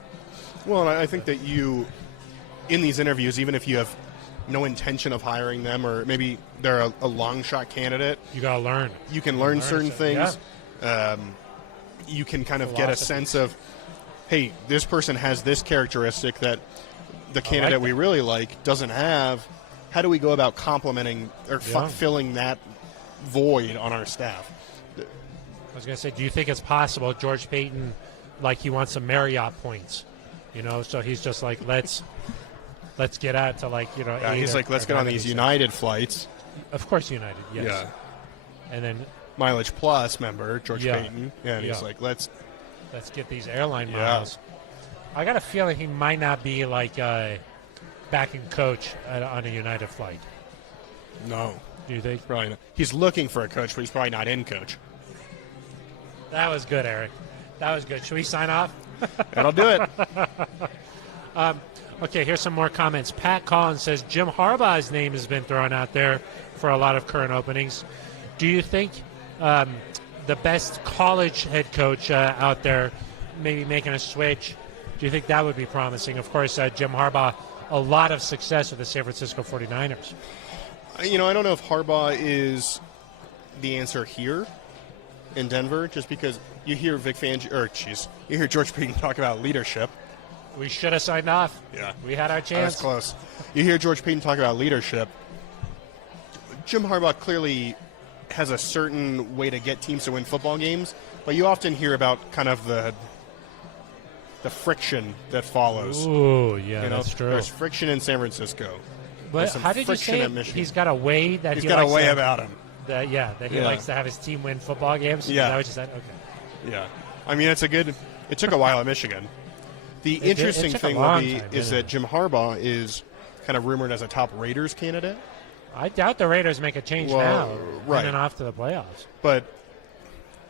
Well, and I think that you, in these interviews, even if you have no intention of hiring them, or maybe they're a long shot candidate, you got to learn. You can learn certain things. Yeah. You can kind of get a sense of, hey, this person has this characteristic that the candidate we really like doesn't have. How do we go about complementing or filling that void on our staff? I was going to say, do you think it's possible George Paton, he wants some Marriott points, so he's just like, let's get out to he's like, let's get on these United flights. Of course, United, yes. Yeah. And then Mileage Plus member George Paton, and he's like, let's get these airline miles. I got a feeling he might not be backing coach on a United flight. No, do you think? Probably not. He's looking for a coach, but he's probably not in coach. That was good, Eric. That was good. Should we sign off? That'll do it. Okay, here's some more comments. Pat Collins says Jim Harbaugh's name has been thrown out there for a lot of current openings. Do you think the best college head coach out there maybe making a switch, do you think that would be promising? Of course, Jim Harbaugh, a lot of success with the San Francisco 49ers. I don't know if Harbaugh is the answer here in Denver, just because you hear you hear George Paton talk about leadership. We should have signed off. Yeah. We had our chance. That was close. You hear George Paton talk about leadership. Jim Harbaugh clearly has a certain way to get teams to win football games, but you often hear about kind of the friction that follows. Ooh, yeah, that's true. There's friction in San Francisco. But how did you say it? He's got a way that he's got a way about him. That he likes to have his team win football games. Yeah. Is that what you said? Okay. Yeah. I mean, it took a while at Michigan. The interesting thing is that Jim Harbaugh is kind of rumored as a top Raiders candidate. I doubt the Raiders make a change now, right? And off to the playoffs. But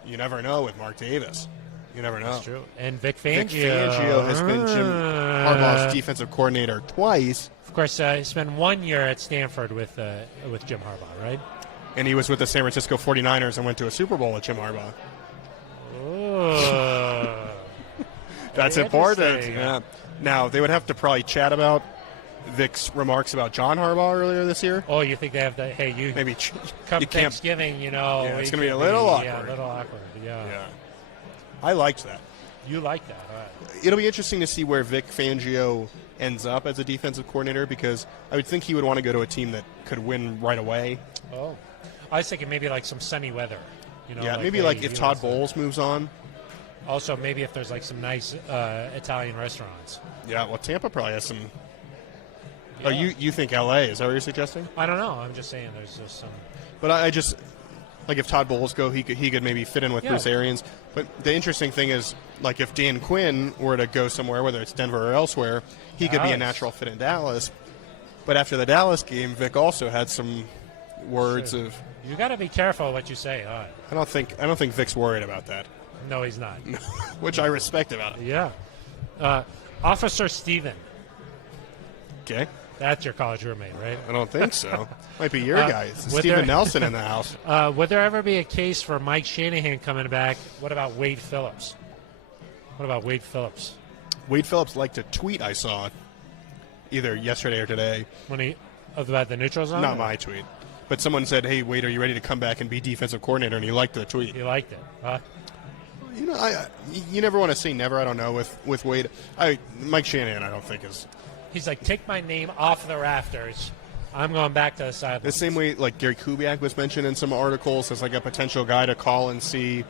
you never know with Mark Davis. You never know. That's true. And Vic Fangio. Vic Fangio has been Jim Harbaugh's defensive coordinator twice. Of course, he spent 1 year at Stanford with Jim Harbaugh, right? And he was with the San Francisco 49ers and went to a Super Bowl with Jim Harbaugh. Oh. That's important. Yeah. Now, they would have to probably chat about Vic's remarks about John Harbaugh earlier this year. Oh, you think they have to, hey, you maybe come you Thanksgiving, Yeah, it's going to be a little awkward. Yeah, a little awkward. Yeah. I liked that. You like that. All right. It'll be interesting to see where Vic Fangio ends up as a defensive coordinator, because I would think he would want to go to a team that could win right away. Oh. I was thinking maybe like some sunny weather. Yeah, maybe like if Todd Bowles moves on. Also, maybe if there's like some nice Italian restaurants. Yeah, well, Tampa probably has some. Yeah. Oh, you think L.A. is that what you're suggesting? I don't know. I'm just saying there's just some. But I just like if Todd Bowles he could maybe fit in with Bruce Arians. But the interesting thing is, like if Dan Quinn were to go somewhere, whether it's Denver or elsewhere, he could be a natural fit in Dallas. But after the Dallas game, Vic also had some words of. You got to be careful what you say. All right. I don't think Vic's worried about that. No, he's not. Which I respect about him. Yeah. Officer Steven. Okay. That's your college roommate, right? I don't think so. Might be your guy. Steven Nelson in the house. Would there ever be a case for Mike Shanahan coming back? What about Wade Phillips? Wade Phillips liked a tweet I saw either yesterday or today. About the neutral zone? Not my tweet. But someone said, hey, Wade, are you ready to come back and be defensive coordinator? And he liked the tweet. He liked it. You never want to say never. I don't know with Wade. Mike Shanahan, I don't think is. He's like, take my name off the rafters. I'm going back to the sideline. The same way, like Gary Kubiak was mentioned in some articles as like a potential guy to call and see.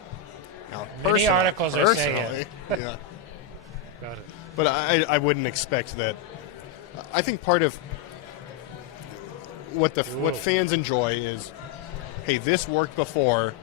Many articles are saying it. Yeah. Got it. But I wouldn't expect that. I think part of what fans enjoy is, hey, this worked before.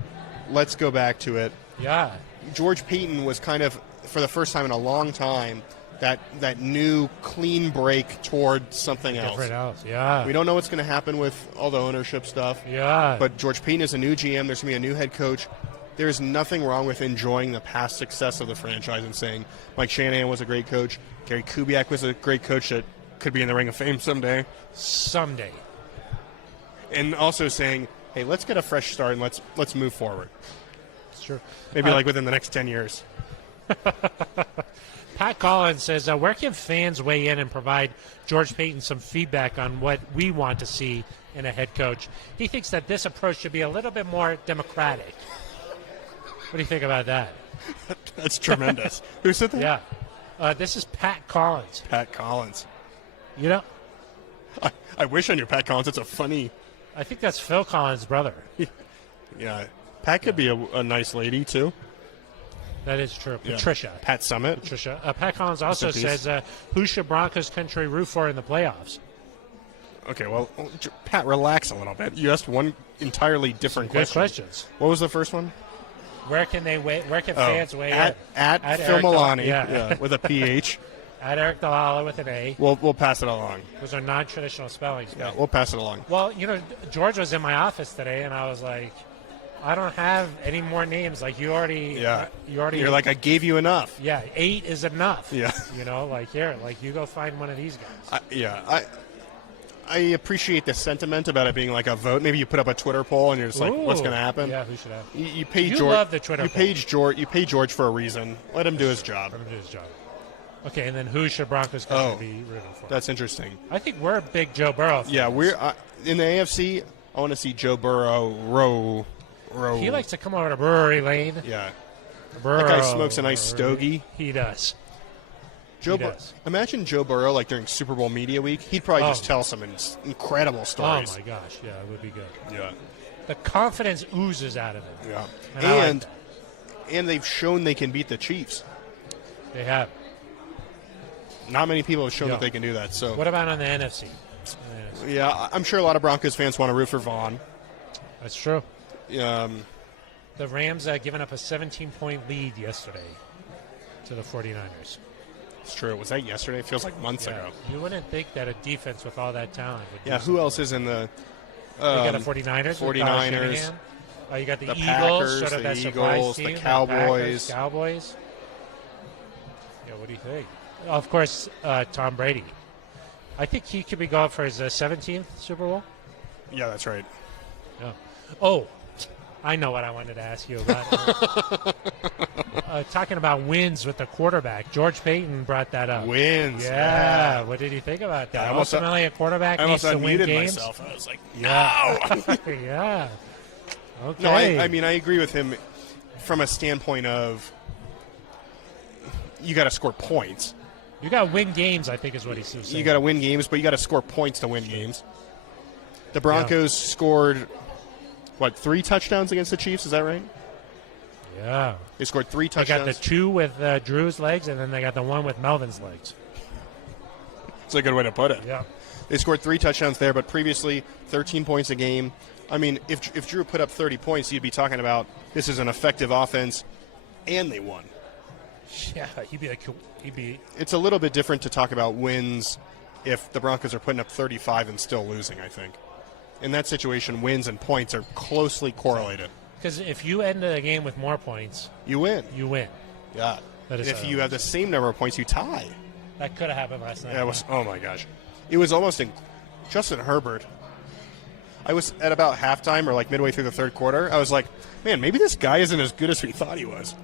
Let's go back to it. Yeah. George Payton was kind of, for the first time in a long time, that new clean break toward something else. Different else, yeah. We don't know what's going to happen with all the ownership stuff. Yeah. But George Payton is a new GM. There's going to be a new head coach. There's nothing wrong with enjoying the past success of the franchise and saying Mike Shanahan was a great coach. Gary Kubiak was a great coach that could be in the Ring of Fame someday. Someday. And also saying, hey, let's get a fresh start and let's move forward. It's true. Maybe like within the next 10 years. Pat Collins says, where can fans weigh in and provide George Payton some feedback on what we want to see in a head coach? He thinks that this approach should be a little bit more democratic. What do you think about that? That's tremendous. Who said that? Yeah. This is Pat Collins. Pat Collins. You know? I wish I knew Pat Collins. It's a funny... I think that's Phil Collins' brother. Yeah. Pat could be a nice lady, too. That is true. Yeah. Patricia. Pat Summit. Patricia. Pat Collins also says, who should Broncos country root for in the playoffs? Okay, well, Pat, relax a little bit. You asked one entirely different question. Good questions. What was the first one? Where can fans weigh in? At Phil Milani, with a PH. At Eric Dalala with an A. We'll pass it along. Those are non-traditional spellings. Yeah, we'll pass it along. Well, George was in my office today, and I was like, I don't have any more names. Like, you already. You're like, I gave you enough. Yeah, 8 is enough. Yeah. Here, you go find one of these guys. I appreciate the sentiment about it being like a vote. Maybe you put up a Twitter poll and you're just like, what's going to happen? Yeah, who should have? You pay you George. Love the Twitter poll. You pay George for a reason. Let him do his job. Okay, and then who should Broncos country be rooting for? That's interesting. I think we're big Joe Burrow fans. Yeah, we're in the AFC. I want to see Joe Burrow row. He likes to come over to Brewery Lane. Yeah. Burrow, that guy smokes a nice stogie. He does. Imagine Joe Burrow like during Super Bowl media week. He'd probably just tell some incredible stories. Oh my gosh, yeah, it would be good. Yeah. The confidence oozes out of him. Yeah. And they've shown they can beat the Chiefs. They have. Not many people have shown that they can do that. So what about on the NFC? Yeah, I'm sure a lot of Broncos fans want to root for Vaughn. That's true. The Rams given up a 17-point lead yesterday to the 49ers. It's true. Was that yesterday? It feels like months ago. You wouldn't think that a defense with all that talent would do who else is in the you got the 49ers. 49ers. You got the Eagles, Packers, sort of the that surprise Eagles, team. the Cowboys. Cowboys. Yeah, what do you think? Of course, Tom Brady. I think he could be going for his 17th Super Bowl. Yeah, that's right. Oh, I know what I wanted to ask you about. Talking about wins with the quarterback. George Payton brought that up. Wins. Yeah. What did you think about that? Ultimately, a quarterback needs to win games. Myself. I was like, no. Yeah. Okay. No, I mean, I agree with him from a standpoint of you got to score points. You got to win games, I think is what he's saying. You got to win games, but you got to score points to win games. The Broncos scored, 3 touchdowns against the Chiefs? Is that right? Yeah. They scored 3 touchdowns. They got the 2 with Drew's legs, and then they got the 1 with Melvin's legs. That's a good way to put it. Yeah. They scored 3 touchdowns there, but previously 13 points a game. I mean, if Drew put up 30 points, you'd be talking about this is an effective offense, and they won. Yeah, he'd be. It's a little bit different to talk about wins if the Broncos are putting up 35 and still losing, I think. In that situation, wins and points are closely correlated. Because if you end the game with more points, you win. You win. Yeah. And if you have the same number of points, you tie. That could have happened last night. Yeah, it was. Oh my gosh, it was almost Justin Herbert. I was at about halftime or like midway through the third quarter. I was like, man, maybe this guy isn't as good as we thought he was.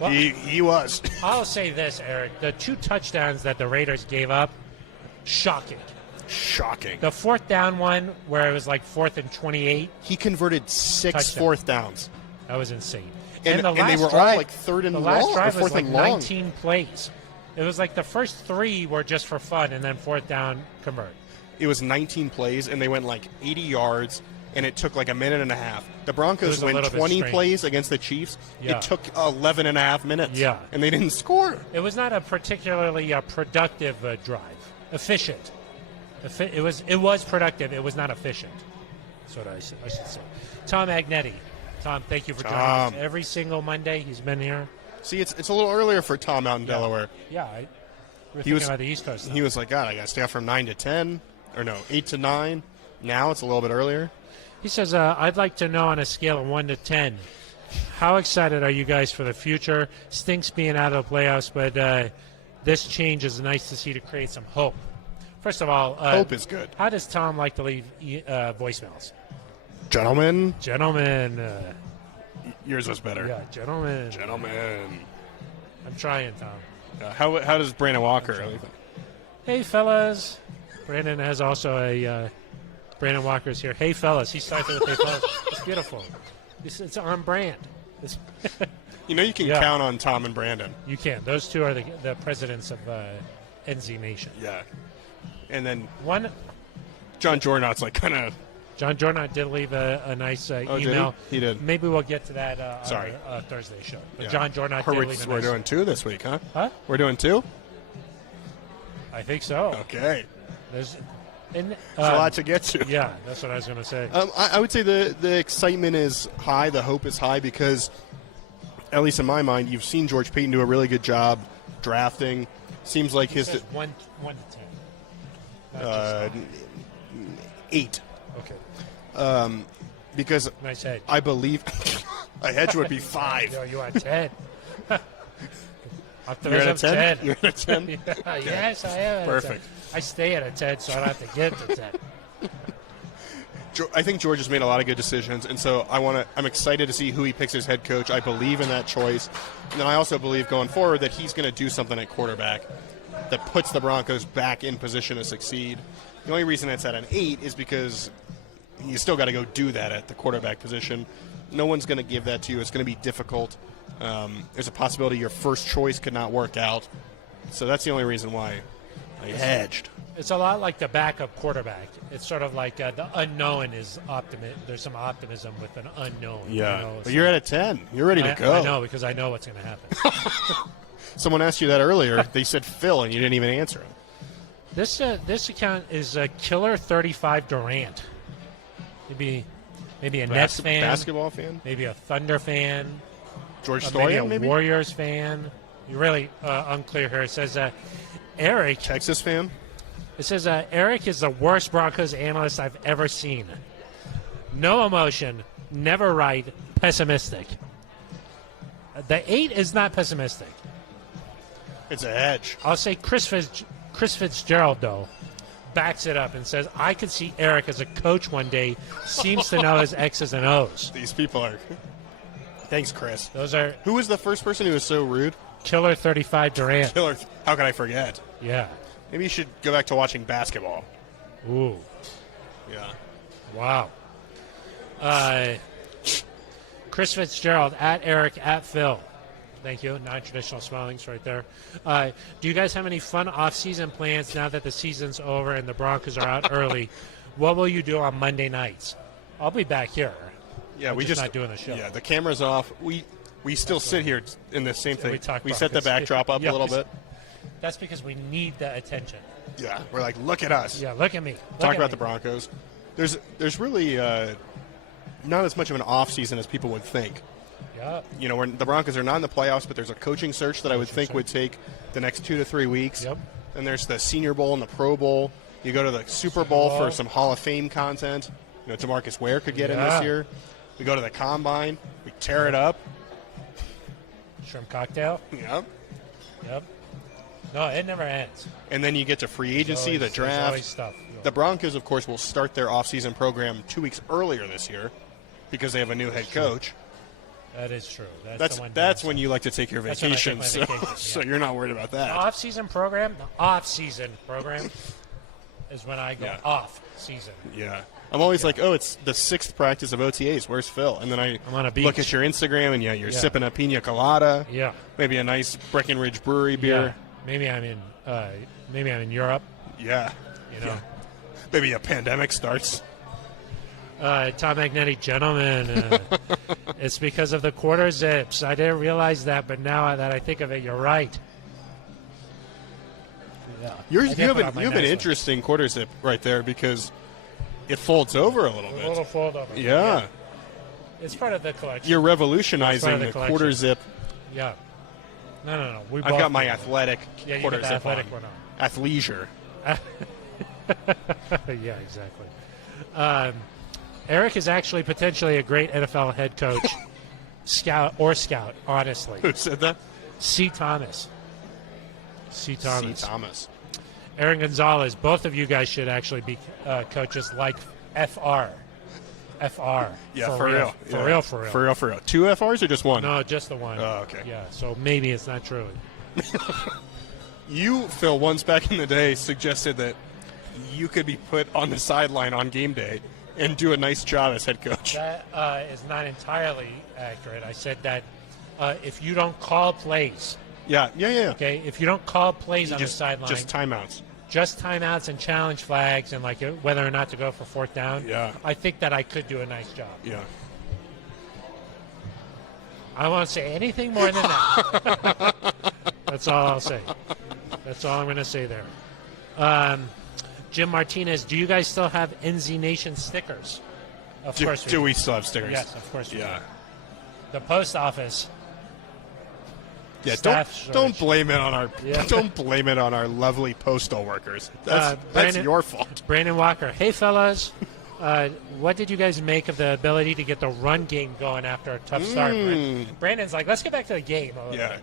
Well, he was. I'll say this, Eric. The 2 touchdowns that the Raiders gave up, shocking. Shocking. The 4th down one where it was like 4th and 28. He converted 6 fourth downs. That was insane. And they were all like 3rd and long. The last drive was like and long. 19 plays. It was like the first 3 were just for fun, and then 4th down convert. It was 19 plays, and they went like 80 yards, and it took like a minute and a half. The Broncos went 20 plays against the Chiefs. Yeah. It took 11 and a half minutes. Yeah. And they didn't score. It was not a particularly productive drive. Efficient. It was productive. It was not efficient. That's what I should say. Tom Agnetti. Tom, thank you for joining us. Every single Monday he's been here. See, it's a little earlier for Tom out in Delaware. Yeah, we're thinking about the East Coast now. He was like, God, I got to stay out from 9 to 10. Or no, 8 to 9. Now it's a little bit earlier. He says, I'd like to know on a scale of 1 to 10, how excited are you guys for the future? Stinks being out of the playoffs, but this change is nice to see to create some hope. First of all, hope is good. How does Tom like to leave voicemails? Gentlemen. Yours was better. Yeah, gentlemen. I'm trying, Tom. How does Brandon Walker? Hey, fellas. Brandon has also a Brandon Walker's here. Hey, fellas. He starts it with hey, fellas. It's beautiful. It's on brand. You know you can count on Tom and Brandon. You can. Those two are the presidents of NZ Nation. Yeah. And then John Jordan's like kind of. John Jordan did leave a nice email. He did. Maybe we'll get to that on our Thursday show. But John Jordan did leave We're doing 2 this week, huh? Huh? We're doing 2? I think so. Okay. There's a lot to get to. Yeah, that's what I was going to say. I would say the excitement is high, the hope is high because, at least in my mind, you've seen George Payton do a really good job drafting. Seems like his 1 to 10. 8. Okay. Because nice hedge. I believe a hedge would be 5. No, you are 10. You're at a 10? You're at a 10? Yeah, yes, I am. Perfect. I stay at a 10, so I don't have to get to 10. I think George has made a lot of good decisions, and so I'm excited to see who he picks as head coach. I believe in that choice. And then I also believe going forward that he's going to do something at quarterback that puts the Broncos back in position to succeed. The only reason it's at an 8 is because you still got to go do that at the quarterback position. No one's going to give that to you. It's going to be difficult. There's a possibility your first choice could not work out. So that's the only reason why I hedged. It's a lot like the backup quarterback. It's sort of like the unknown is there's some optimism with an unknown. Yeah, but you're at a 10. You're ready to go. I know, because I know what's going to happen. Someone asked you that earlier. They said Phil, and you didn't even answer him. This account is Killer 35 Durant. Maybe a Nets fan, basketball fan, maybe a Thunder fan, George maybe Stoyan, a Warriors fan. You're really unclear here. It says Eric, Texas fan. It says Eric is the worst Broncos analyst I've ever seen. No emotion, never right, pessimistic. The 8 is not pessimistic. It's a hedge. I'll say Chris Fitzgerald, though, backs it up and says, I could see Eric as a coach one day, seems to know his X's and O's. These people are... Thanks, Chris. Those are... Who was the first person who was so rude? Killer 35 Durant. Killer. How could I forget? Yeah. Maybe you should go back to watching basketball. Ooh. Yeah. Wow. Chris Fitzgerald, at Eric, at Phil. Thank you. Non-traditional spellings right there. Do you guys have any fun off-season plans now that the season's over and the Broncos are out early? What will you do on Monday nights? I'll be back here. Yeah, we're just not doing the show. Yeah, the camera's off. We still sit here in the same thing. We set the Broncos. backdrop up a little bit. That's because we need the attention. Yeah, we're like, look at us. Yeah, look at me. Talk about the Broncos. There's really not as much of an off season as people would think. Yeah. You know, the Broncos are not in the playoffs, but there's a coaching search that I would think would take the next 2 to 3 weeks. Yep. And there's the Senior Bowl and the Pro Bowl. You go to the Super Bowl for some Hall of Fame content. You know, DeMarcus Ware could get in this year. We go to the Combine. We tear it up. Shrimp cocktail. Yep. Yep. No, it never ends. And then you get to free agency, the draft. There's always stuff. The Broncos, of course, will start their off-season program 2 weeks earlier this year because they have a new head coach. That is true. That's when you like to take your vacation, vacation, so you're not worried about that. The off-season program is when I go off-season. Yeah. I'm always like, oh, it's the 6th practice of OTAs. Where's Phil? And then I'm on a beach. Look at your Instagram, and you're sipping a pina colada. Yeah. Maybe a nice Breckenridge Brewery beer. Yeah. Maybe I'm in Europe. Yeah. You know. Yeah. Maybe a pandemic starts. Tom Magnetti, gentlemen, it's because of the quarter zips. I didn't realize that, but now that I think of it, you're right. Yeah. You have an interesting quarter zip right there because it folds over a little bit. A little fold over. Yeah. It's part of the collection. You're revolutionizing the quarter zip. Yeah. No. I've got my athletic quarter zip athletic on. one on. Athleisure. Yeah, exactly. Eric is actually potentially a great NFL head coach, scout, honestly. Who said that? C. Thomas. Aaron Gonzalez, both of you guys should actually be coaches like FR. Yeah, for real. For real. 2 FRs or just one? No, just the one. Oh, okay. Yeah, so maybe it's not true. You, Phil, once back in the day suggested that you could be put on the sideline on game day and do a nice job as head coach. That is not entirely accurate. I said that if you don't call plays. Yeah. Okay, if you don't call plays on the sideline. Just timeouts. Just timeouts and challenge flags and like whether or not to go for 4th down. Yeah. I think that I could do a nice job. Yeah. I won't say anything more than that. That's all I'll say. That's all I'm going to say there. Jim Martinez, do you guys still have NZ Nation stickers? Of course we do. Do we still have stickers? Yes, of course we do. Yeah. The post office. Yeah, Staff don't blame it on our lovely postal workers. That's your fault. Brandon Walker, hey fellas, what did you guys make of the ability to get the run game going after a tough start? Brandon's like, let's get back to the game.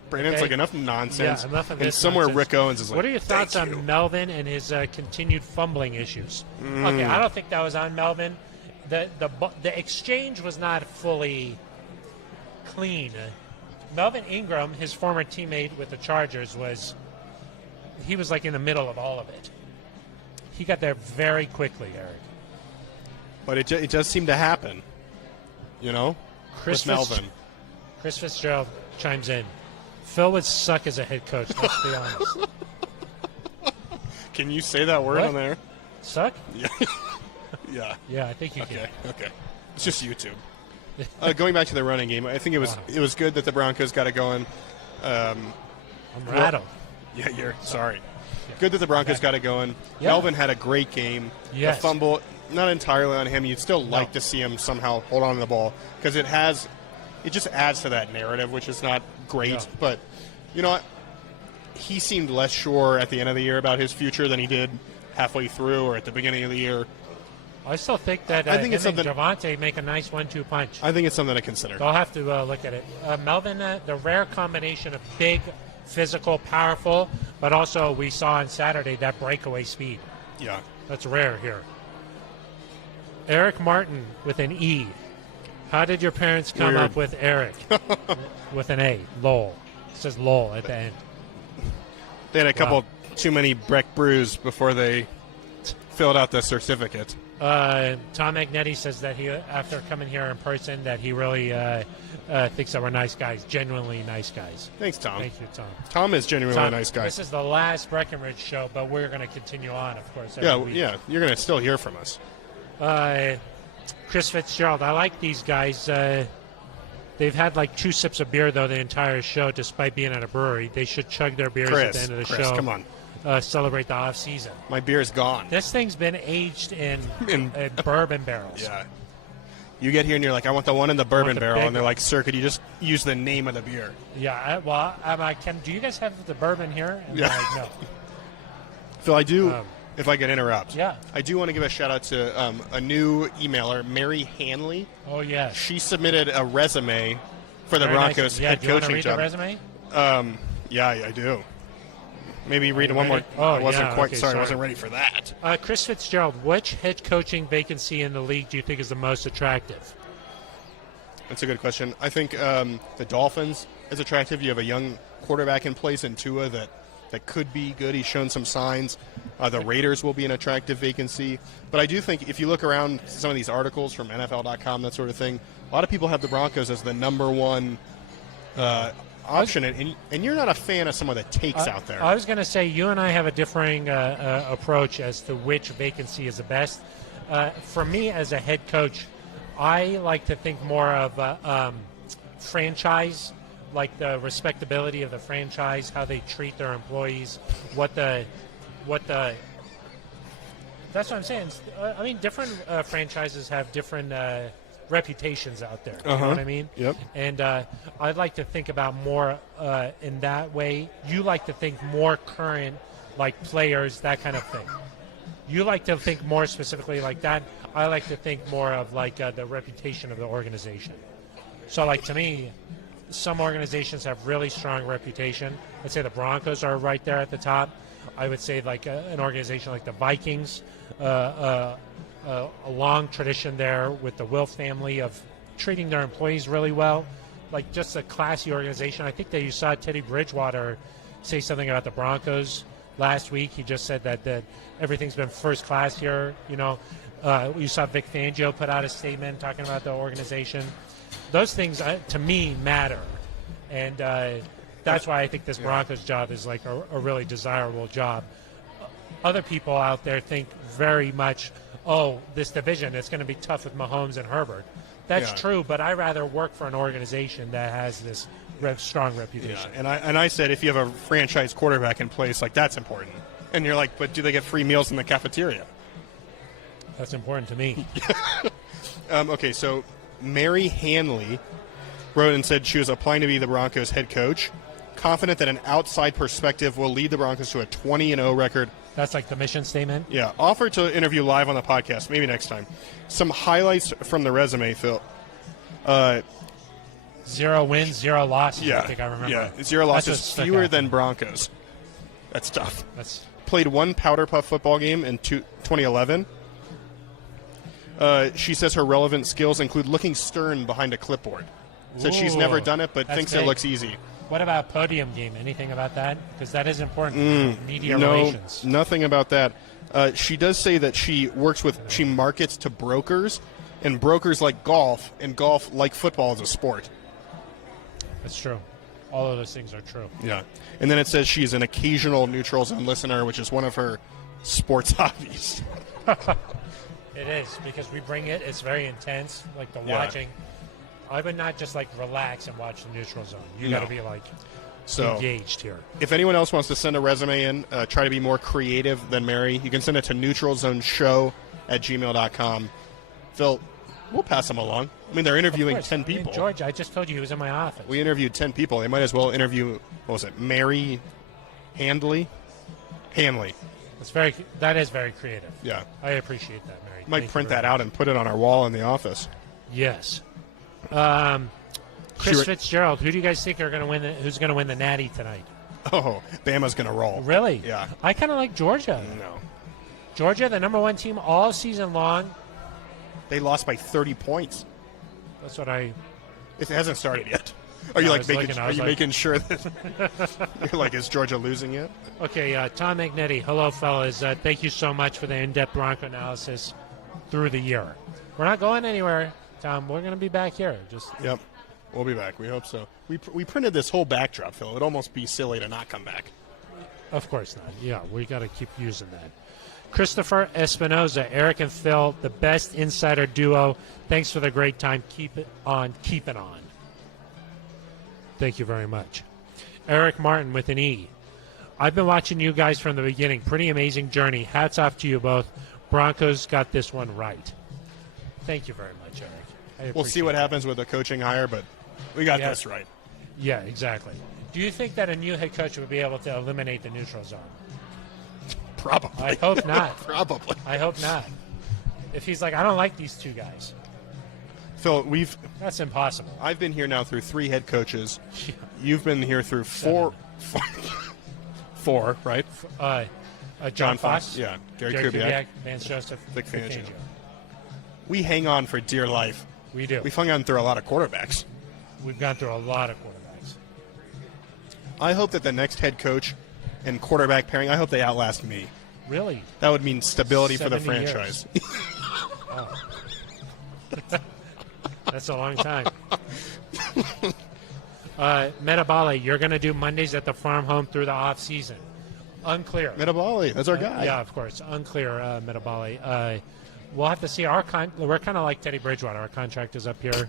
Brandon's like, enough nonsense. Yeah, enough of and this somewhere nonsense. Rick Owens is like, what are your thoughts on Melvin and his continued fumbling issues? Okay, I don't think that was on Melvin. The exchange was not fully clean. Melvin Ingram, his former teammate with the Chargers, was like in the middle of all of it. He got there very quickly, Eric. But it does seem to happen, you know, with Melvin. Chris Fitzgerald chimes in. Phil would suck as a head coach, let's be honest. Can you say that word on there? Suck? Yeah. Yeah. Yeah, I think you can. Okay. It's just YouTube. Going back to the running game, I think it was good that the Broncos got it going. I'm rattled. Yeah, sorry. Good that the Broncos got it going. Yeah. Melvin had a great game. Yes. The fumble, not entirely on him. You'd still like to see him somehow hold on to the ball because it just adds to that narrative, which is not great. Yeah. But, you know what? He seemed less sure at the end of the year about his future than he did halfway through or at the beginning of the year. I still think that I think it's something. Javonte make a nice 1-2 punch. I think it's something to consider. They'll have to look at it. Melvin, the rare combination of big, physical, powerful, but also we saw on Saturday that breakaway speed. Yeah. That's rare here. Eric Martin with an E. How did your parents come Weird. up with Eric with an A? Lowell. It says Lowell at the end. They had a couple too many Breck brews before they filled out the certificate. Tom Magnetti says that he, after coming here in person, that he really thinks that we're nice guys, genuinely nice guys. Thanks, Tom. Thank you, Tom. Tom is genuinely a nice guy. This is the last Breckenridge show, but we're going to continue on, of course. Yeah, week. yeah. You're going to still hear from us. Chris Fitzgerald, I like these guys. They've had like 2 sips of beer, though, the entire show, despite being at a brewery. They should chug their beers at the end of the show. Come on. Celebrate the off season. My beer's gone. This thing's been aged in bourbon barrels. Yeah. You get here and you're like, I want the one in the bourbon barrel. And they're one. like, sir, could you just use the name of the beer? Yeah. I'm like, do you guys have the bourbon here? And yeah. Like, no. Phil, I do, if I could interrupt. Yeah. I do want to give a shout out to a new emailer, Mary Hanley. Oh, yeah. She submitted a resume for the Very Broncos nice. Yeah, head do you want to coaching read job. the resume? Yeah, I do. Maybe read one more. Oh, I wasn't yeah, quite okay, sorry. I sorry. wasn't ready for that. Chris Fitzgerald, which head coaching vacancy in the league do you think is the most attractive? That's a good question. I think the Dolphins is attractive. You have a young quarterback in place in Tua that could be good. He's shown some signs. The Raiders will be an attractive vacancy. But I do think if you look around some of these articles from NFL.com, that sort of thing, a lot of people have the Broncos as the number one option. And you're not a fan of someone that takes out there. I was going to say you and I have a differing approach as to which vacancy is the best. For me as a head coach, I like to think more of franchise, like the respectability of the franchise, how they treat their employees, what the that's what I'm saying. I mean, different franchises have different reputations out there. You know what I mean? Yep. And I'd like to think about more in that way. You like to think more current, like players, that kind of thing. You like to think more specifically like that. I like to think more of like the reputation of the organization. So, like, to me, some organizations have really strong reputation. I'd say the Broncos are right there at the top. I would say like an organization like the Vikings, a long tradition there with the Wilf family of treating their employees really well, like just a classy organization. I think that you saw Teddy Bridgewater say something about the Broncos last week. He just said that everything's been first class here. You know, you saw Vic Fangio put out a statement talking about the organization. Those things, to me, matter. And that's why I think this Broncos job is like a really desirable job. Other people out there think very much, oh, this division, it's going to be tough with Mahomes and Herbert. That's true, but I rather work for an organization that has this strong reputation. Yeah, and I said if you have a franchise quarterback in place, like that's important. And you're like, but do they get free meals in the cafeteria? That's important to me. Okay, so Mary Hanley wrote and said she was applying to be the Broncos head coach, confident that an outside perspective will lead the Broncos to a 20-0 record. That's like the mission statement? Yeah, offered to interview live on the podcast, maybe next time. Some highlights from the resume, Phil. 0 wins, 0 losses, Yeah, I think I remember. Yeah, 0 losses, stuck fewer out. than Broncos. That's tough. That's Played one Powder Puff football game in 2011. She says her relevant skills include looking stern behind a clipboard. So she's Ooh, never done it, but that's thinks big. it looks easy. What about podium game? Anything about that? Because that is important. Media relations. Nothing about that. She does say that she markets to brokers, and brokers like golf, and golf like football as a sport. That's true. All of those things are true. Yeah. And then it says she's an occasional neutral zone listener, which is one of her sports hobbies. It is, because we bring it. It's very intense, like the Yeah. watching. I would not just like relax and watch the neutral zone. You got to be like So engaged here. If anyone else wants to send a resume in, try to be more creative than Mary, you can send it to neutralzoneshow@gmail.com. Phil, we'll pass them along. I mean, they're interviewing 10 people. George, I just told you he was in my office. We interviewed 10 people. They might as well interview, what was it, Mary Hanley? That is very creative. Yeah. I appreciate that, Mary. Might print that out and put it on our wall in the office. Yes. Chris Fitzgerald, who do you guys think are going to win? Who's going to win the Natty tonight? Oh, Bama's going to roll. Really? Yeah. I kind of like Georgia. No. Georgia, the number one team all season long. They lost by 30 points. That's what I. It hasn't started yet. Are you making sure that you're like, is Georgia losing yet? Okay, Tom Magnetti. Hello, fellas. Thank you so much for the in-depth Bronco analysis through the year. We're not going anywhere, Tom. We're going to be back here. Yep. We'll be back. We hope so. We printed this whole backdrop, Phil. It would almost be silly to not come back. Of course not. Yeah, we got to keep using that. Christopher Espinoza, Eric and Phil, the best insider duo. Thanks for the great time. Keep it on. Keep it on. Thank you very much. Eric Martin with an E. I've been watching you guys from the beginning. Pretty amazing journey. Hats off to you both. Broncos got this one right. Thank you very much, Eric. We'll see what happens with the coaching hire, but we got this right. Yeah, exactly. Do you think that a new head coach would be able to eliminate the neutral zone? Probably. I hope not. Probably. I hope not. If he's like, I don't like these two guys. Phil, that's impossible. I've been here now through 3 head coaches. Yeah. You've been here through 4, right? John Fox. Yeah. Gary Kubiak. Vance Joseph. Vic Fangio. We hang on for dear life. We do. We've hung on through a lot of quarterbacks. We've gone through a lot of quarterbacks. I hope that the next head coach and quarterback pairing, I hope they outlast me. Really? That would mean stability for the franchise. Oh. That's a long time. Metabale, you're going to do Mondays at the farm home through the off season. Unclear. Metabale, that's our guy. Yeah, of course. Unclear, Metabale. We'll have to see. We're kind of like Teddy Bridgewater. Our contract is up here.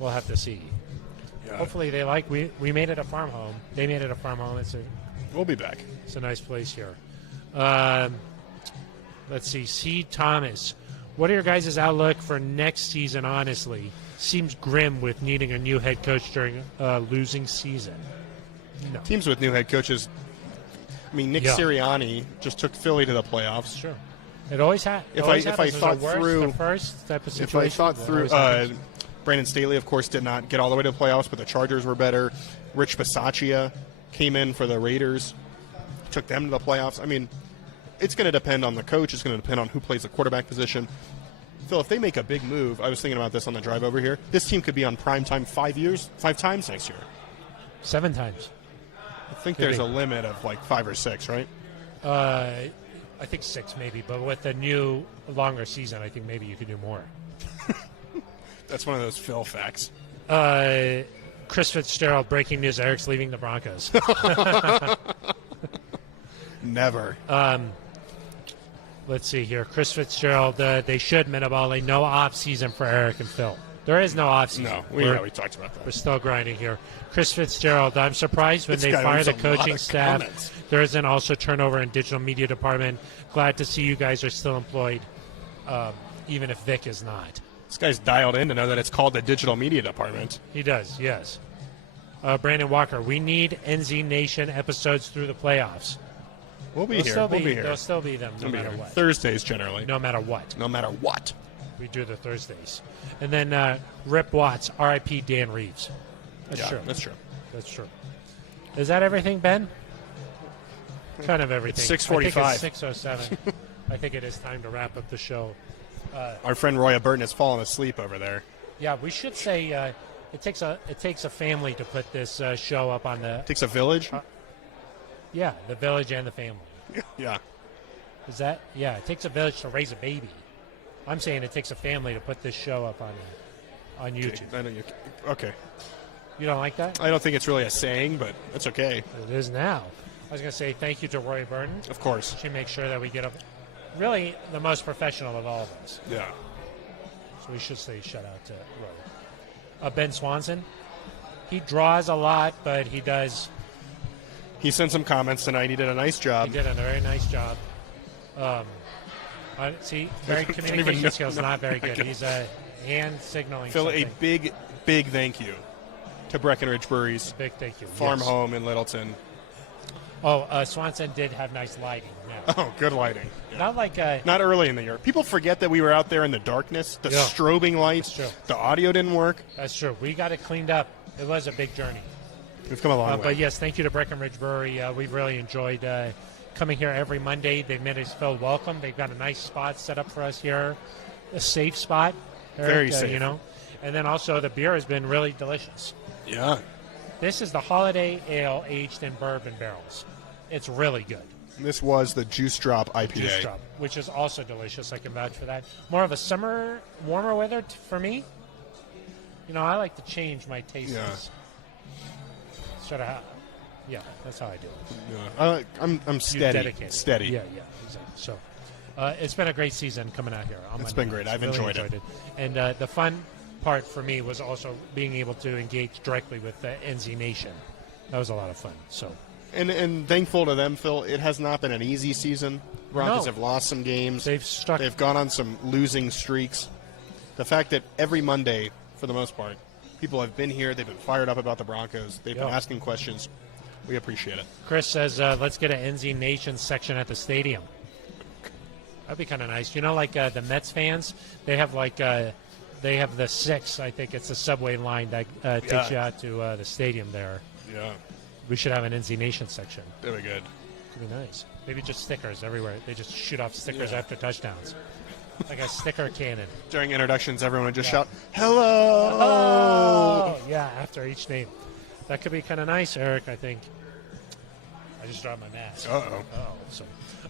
We'll have to see. Yeah. Hopefully they like. We made it a farm home. They made it a farm home. We'll be back. It's a nice place here. Let's see. C. Thomas. What are your guys' outlook for next season, honestly? Seems grim with needing a new head coach during a losing season. No. Teams with new head coaches. I mean, Nick Sirianni just took Philly to the playoffs. Sure. It always has. If I thought through the first type of situation. If I thought through, Brandon Staley, of course, did not get all the way to the playoffs, but the Chargers were better. Rich Bisaccia came in for the Raiders, took them to the playoffs. I mean, it's going to depend on the coach. It's going to depend on who plays the quarterback position. Phil, if they make a big move, I was thinking about this on the drive over here. This team could be on prime time 5 times next year. 7 times. I think there's a limit of like 5 or 6, right? I think 6 maybe, but with the new longer season, I think maybe you could do more. That's one of those Phil facts. Chris Fitzgerald, breaking news: Eric's leaving the Broncos. Never. Let's see here. Chris Fitzgerald, they should Metabale. No off season for Eric and Phil. There is no off season. No, we talked about that. We're still grinding here. Chris Fitzgerald, I'm surprised when they fire the coaching staff, there isn't also turnover in digital media department. Glad to see you guys are still employed, even if Vic is not. This guy's dialed in to know that it's called the digital media department. He does, yes. Brandon Walker, we need NZ Nation episodes through the playoffs. We'll be here. There'll still be them no matter what. Thursdays, generally. No matter what. No matter what. We do the Thursdays. And then Rip Watts, R.I.P. Dan Reeves. That's true. That's true. That's true. Is that everything, Ben? Kind of everything. It's 6:45. I think it's 6:07. I think it is time to wrap up the show. Our friend Roya Burton has fallen asleep over there. Yeah, we should say it takes a family to put this show up on the. It takes a village. Yeah, the village and the family. Yeah. Is that? Yeah, it takes a village to raise a baby. I'm saying it takes a family to put this show up on YouTube. Okay. You don't like that? I don't think it's really a saying, but it's okay. It is now. I was going to say thank you to Roy Burton. Of course. She makes sure that we get really the most professional of all of us. Yeah. So we should say shout out to Roy. Ben Swanson. He draws a lot, but he does He sent some comments tonight. He did a nice job. He did a very nice job. See, very communication skills not very good. He's hand signaling. Phil, something. a big thank you to Breckenridge Brewery's Big thank you. farm Yes. home in Littleton. Oh, Swanson did have nice lighting. Yeah. Oh, good lighting. Yeah. Not like Not early in the year. People forget that we were out there in the darkness, the strobing lights. That's true. The audio didn't work. That's true. We got it cleaned up. It was a big journey. We've come a long way. But yes, thank you to Breckenridge Brewery. We've really enjoyed coming here every Monday. They've made us feel welcome. They've got a nice spot set up for us here, a safe spot. Eric, Very safe. You know, and then also the beer has been really delicious. Yeah. This is the Holiday Ale aged in bourbon barrels. It's really good. This was the Juice Drop IPA. Juice Drop, which is also delicious. I can vouch for that. More of a summer, warmer weather for me. You know, I like to change my tastes. Yeah. Sort of, yeah, that's how I do it. Yeah. I'm steady. Dedicated. Steady. Yeah, exactly. So it's been a great season coming out here. It's been great. I've really enjoyed it. And the fun part for me was also being able to engage directly with the NZ Nation. That was a lot of fun. So. And thankful to them, Phil. It has not been an easy season. Broncos have lost some games. They've gone on some losing streaks. The fact that every Monday, for the most part, people have been here. They've been fired up about the Broncos. They've been asking questions. We appreciate it. Chris says, let's get an NZ Nation section at the stadium. That'd be kind of nice. You know, like the Mets fans, they have they have the 6. I think it's the subway line that takes you out to the stadium there. Yeah. We should have an NZ Nation section. That'd be good. It'd be nice. Maybe just stickers everywhere. They just shoot off stickers after touchdowns. Like a sticker cannon. During introductions, everyone would just shout, "Hello!" Oh, yeah, after each name. That could be kind of nice, Eric, I think. I just dropped my mask. Uh-oh. So,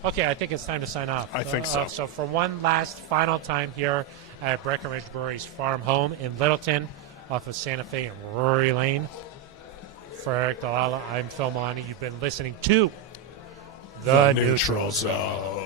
okay, I think it's time to sign off. I think so. So for one last final time here at Breckenridge Brewery's farm home in Littleton off of Santa Fe and Rory Lane. For Eric Dalala, I'm Phil Milani. You've been listening to The Neutral Zone.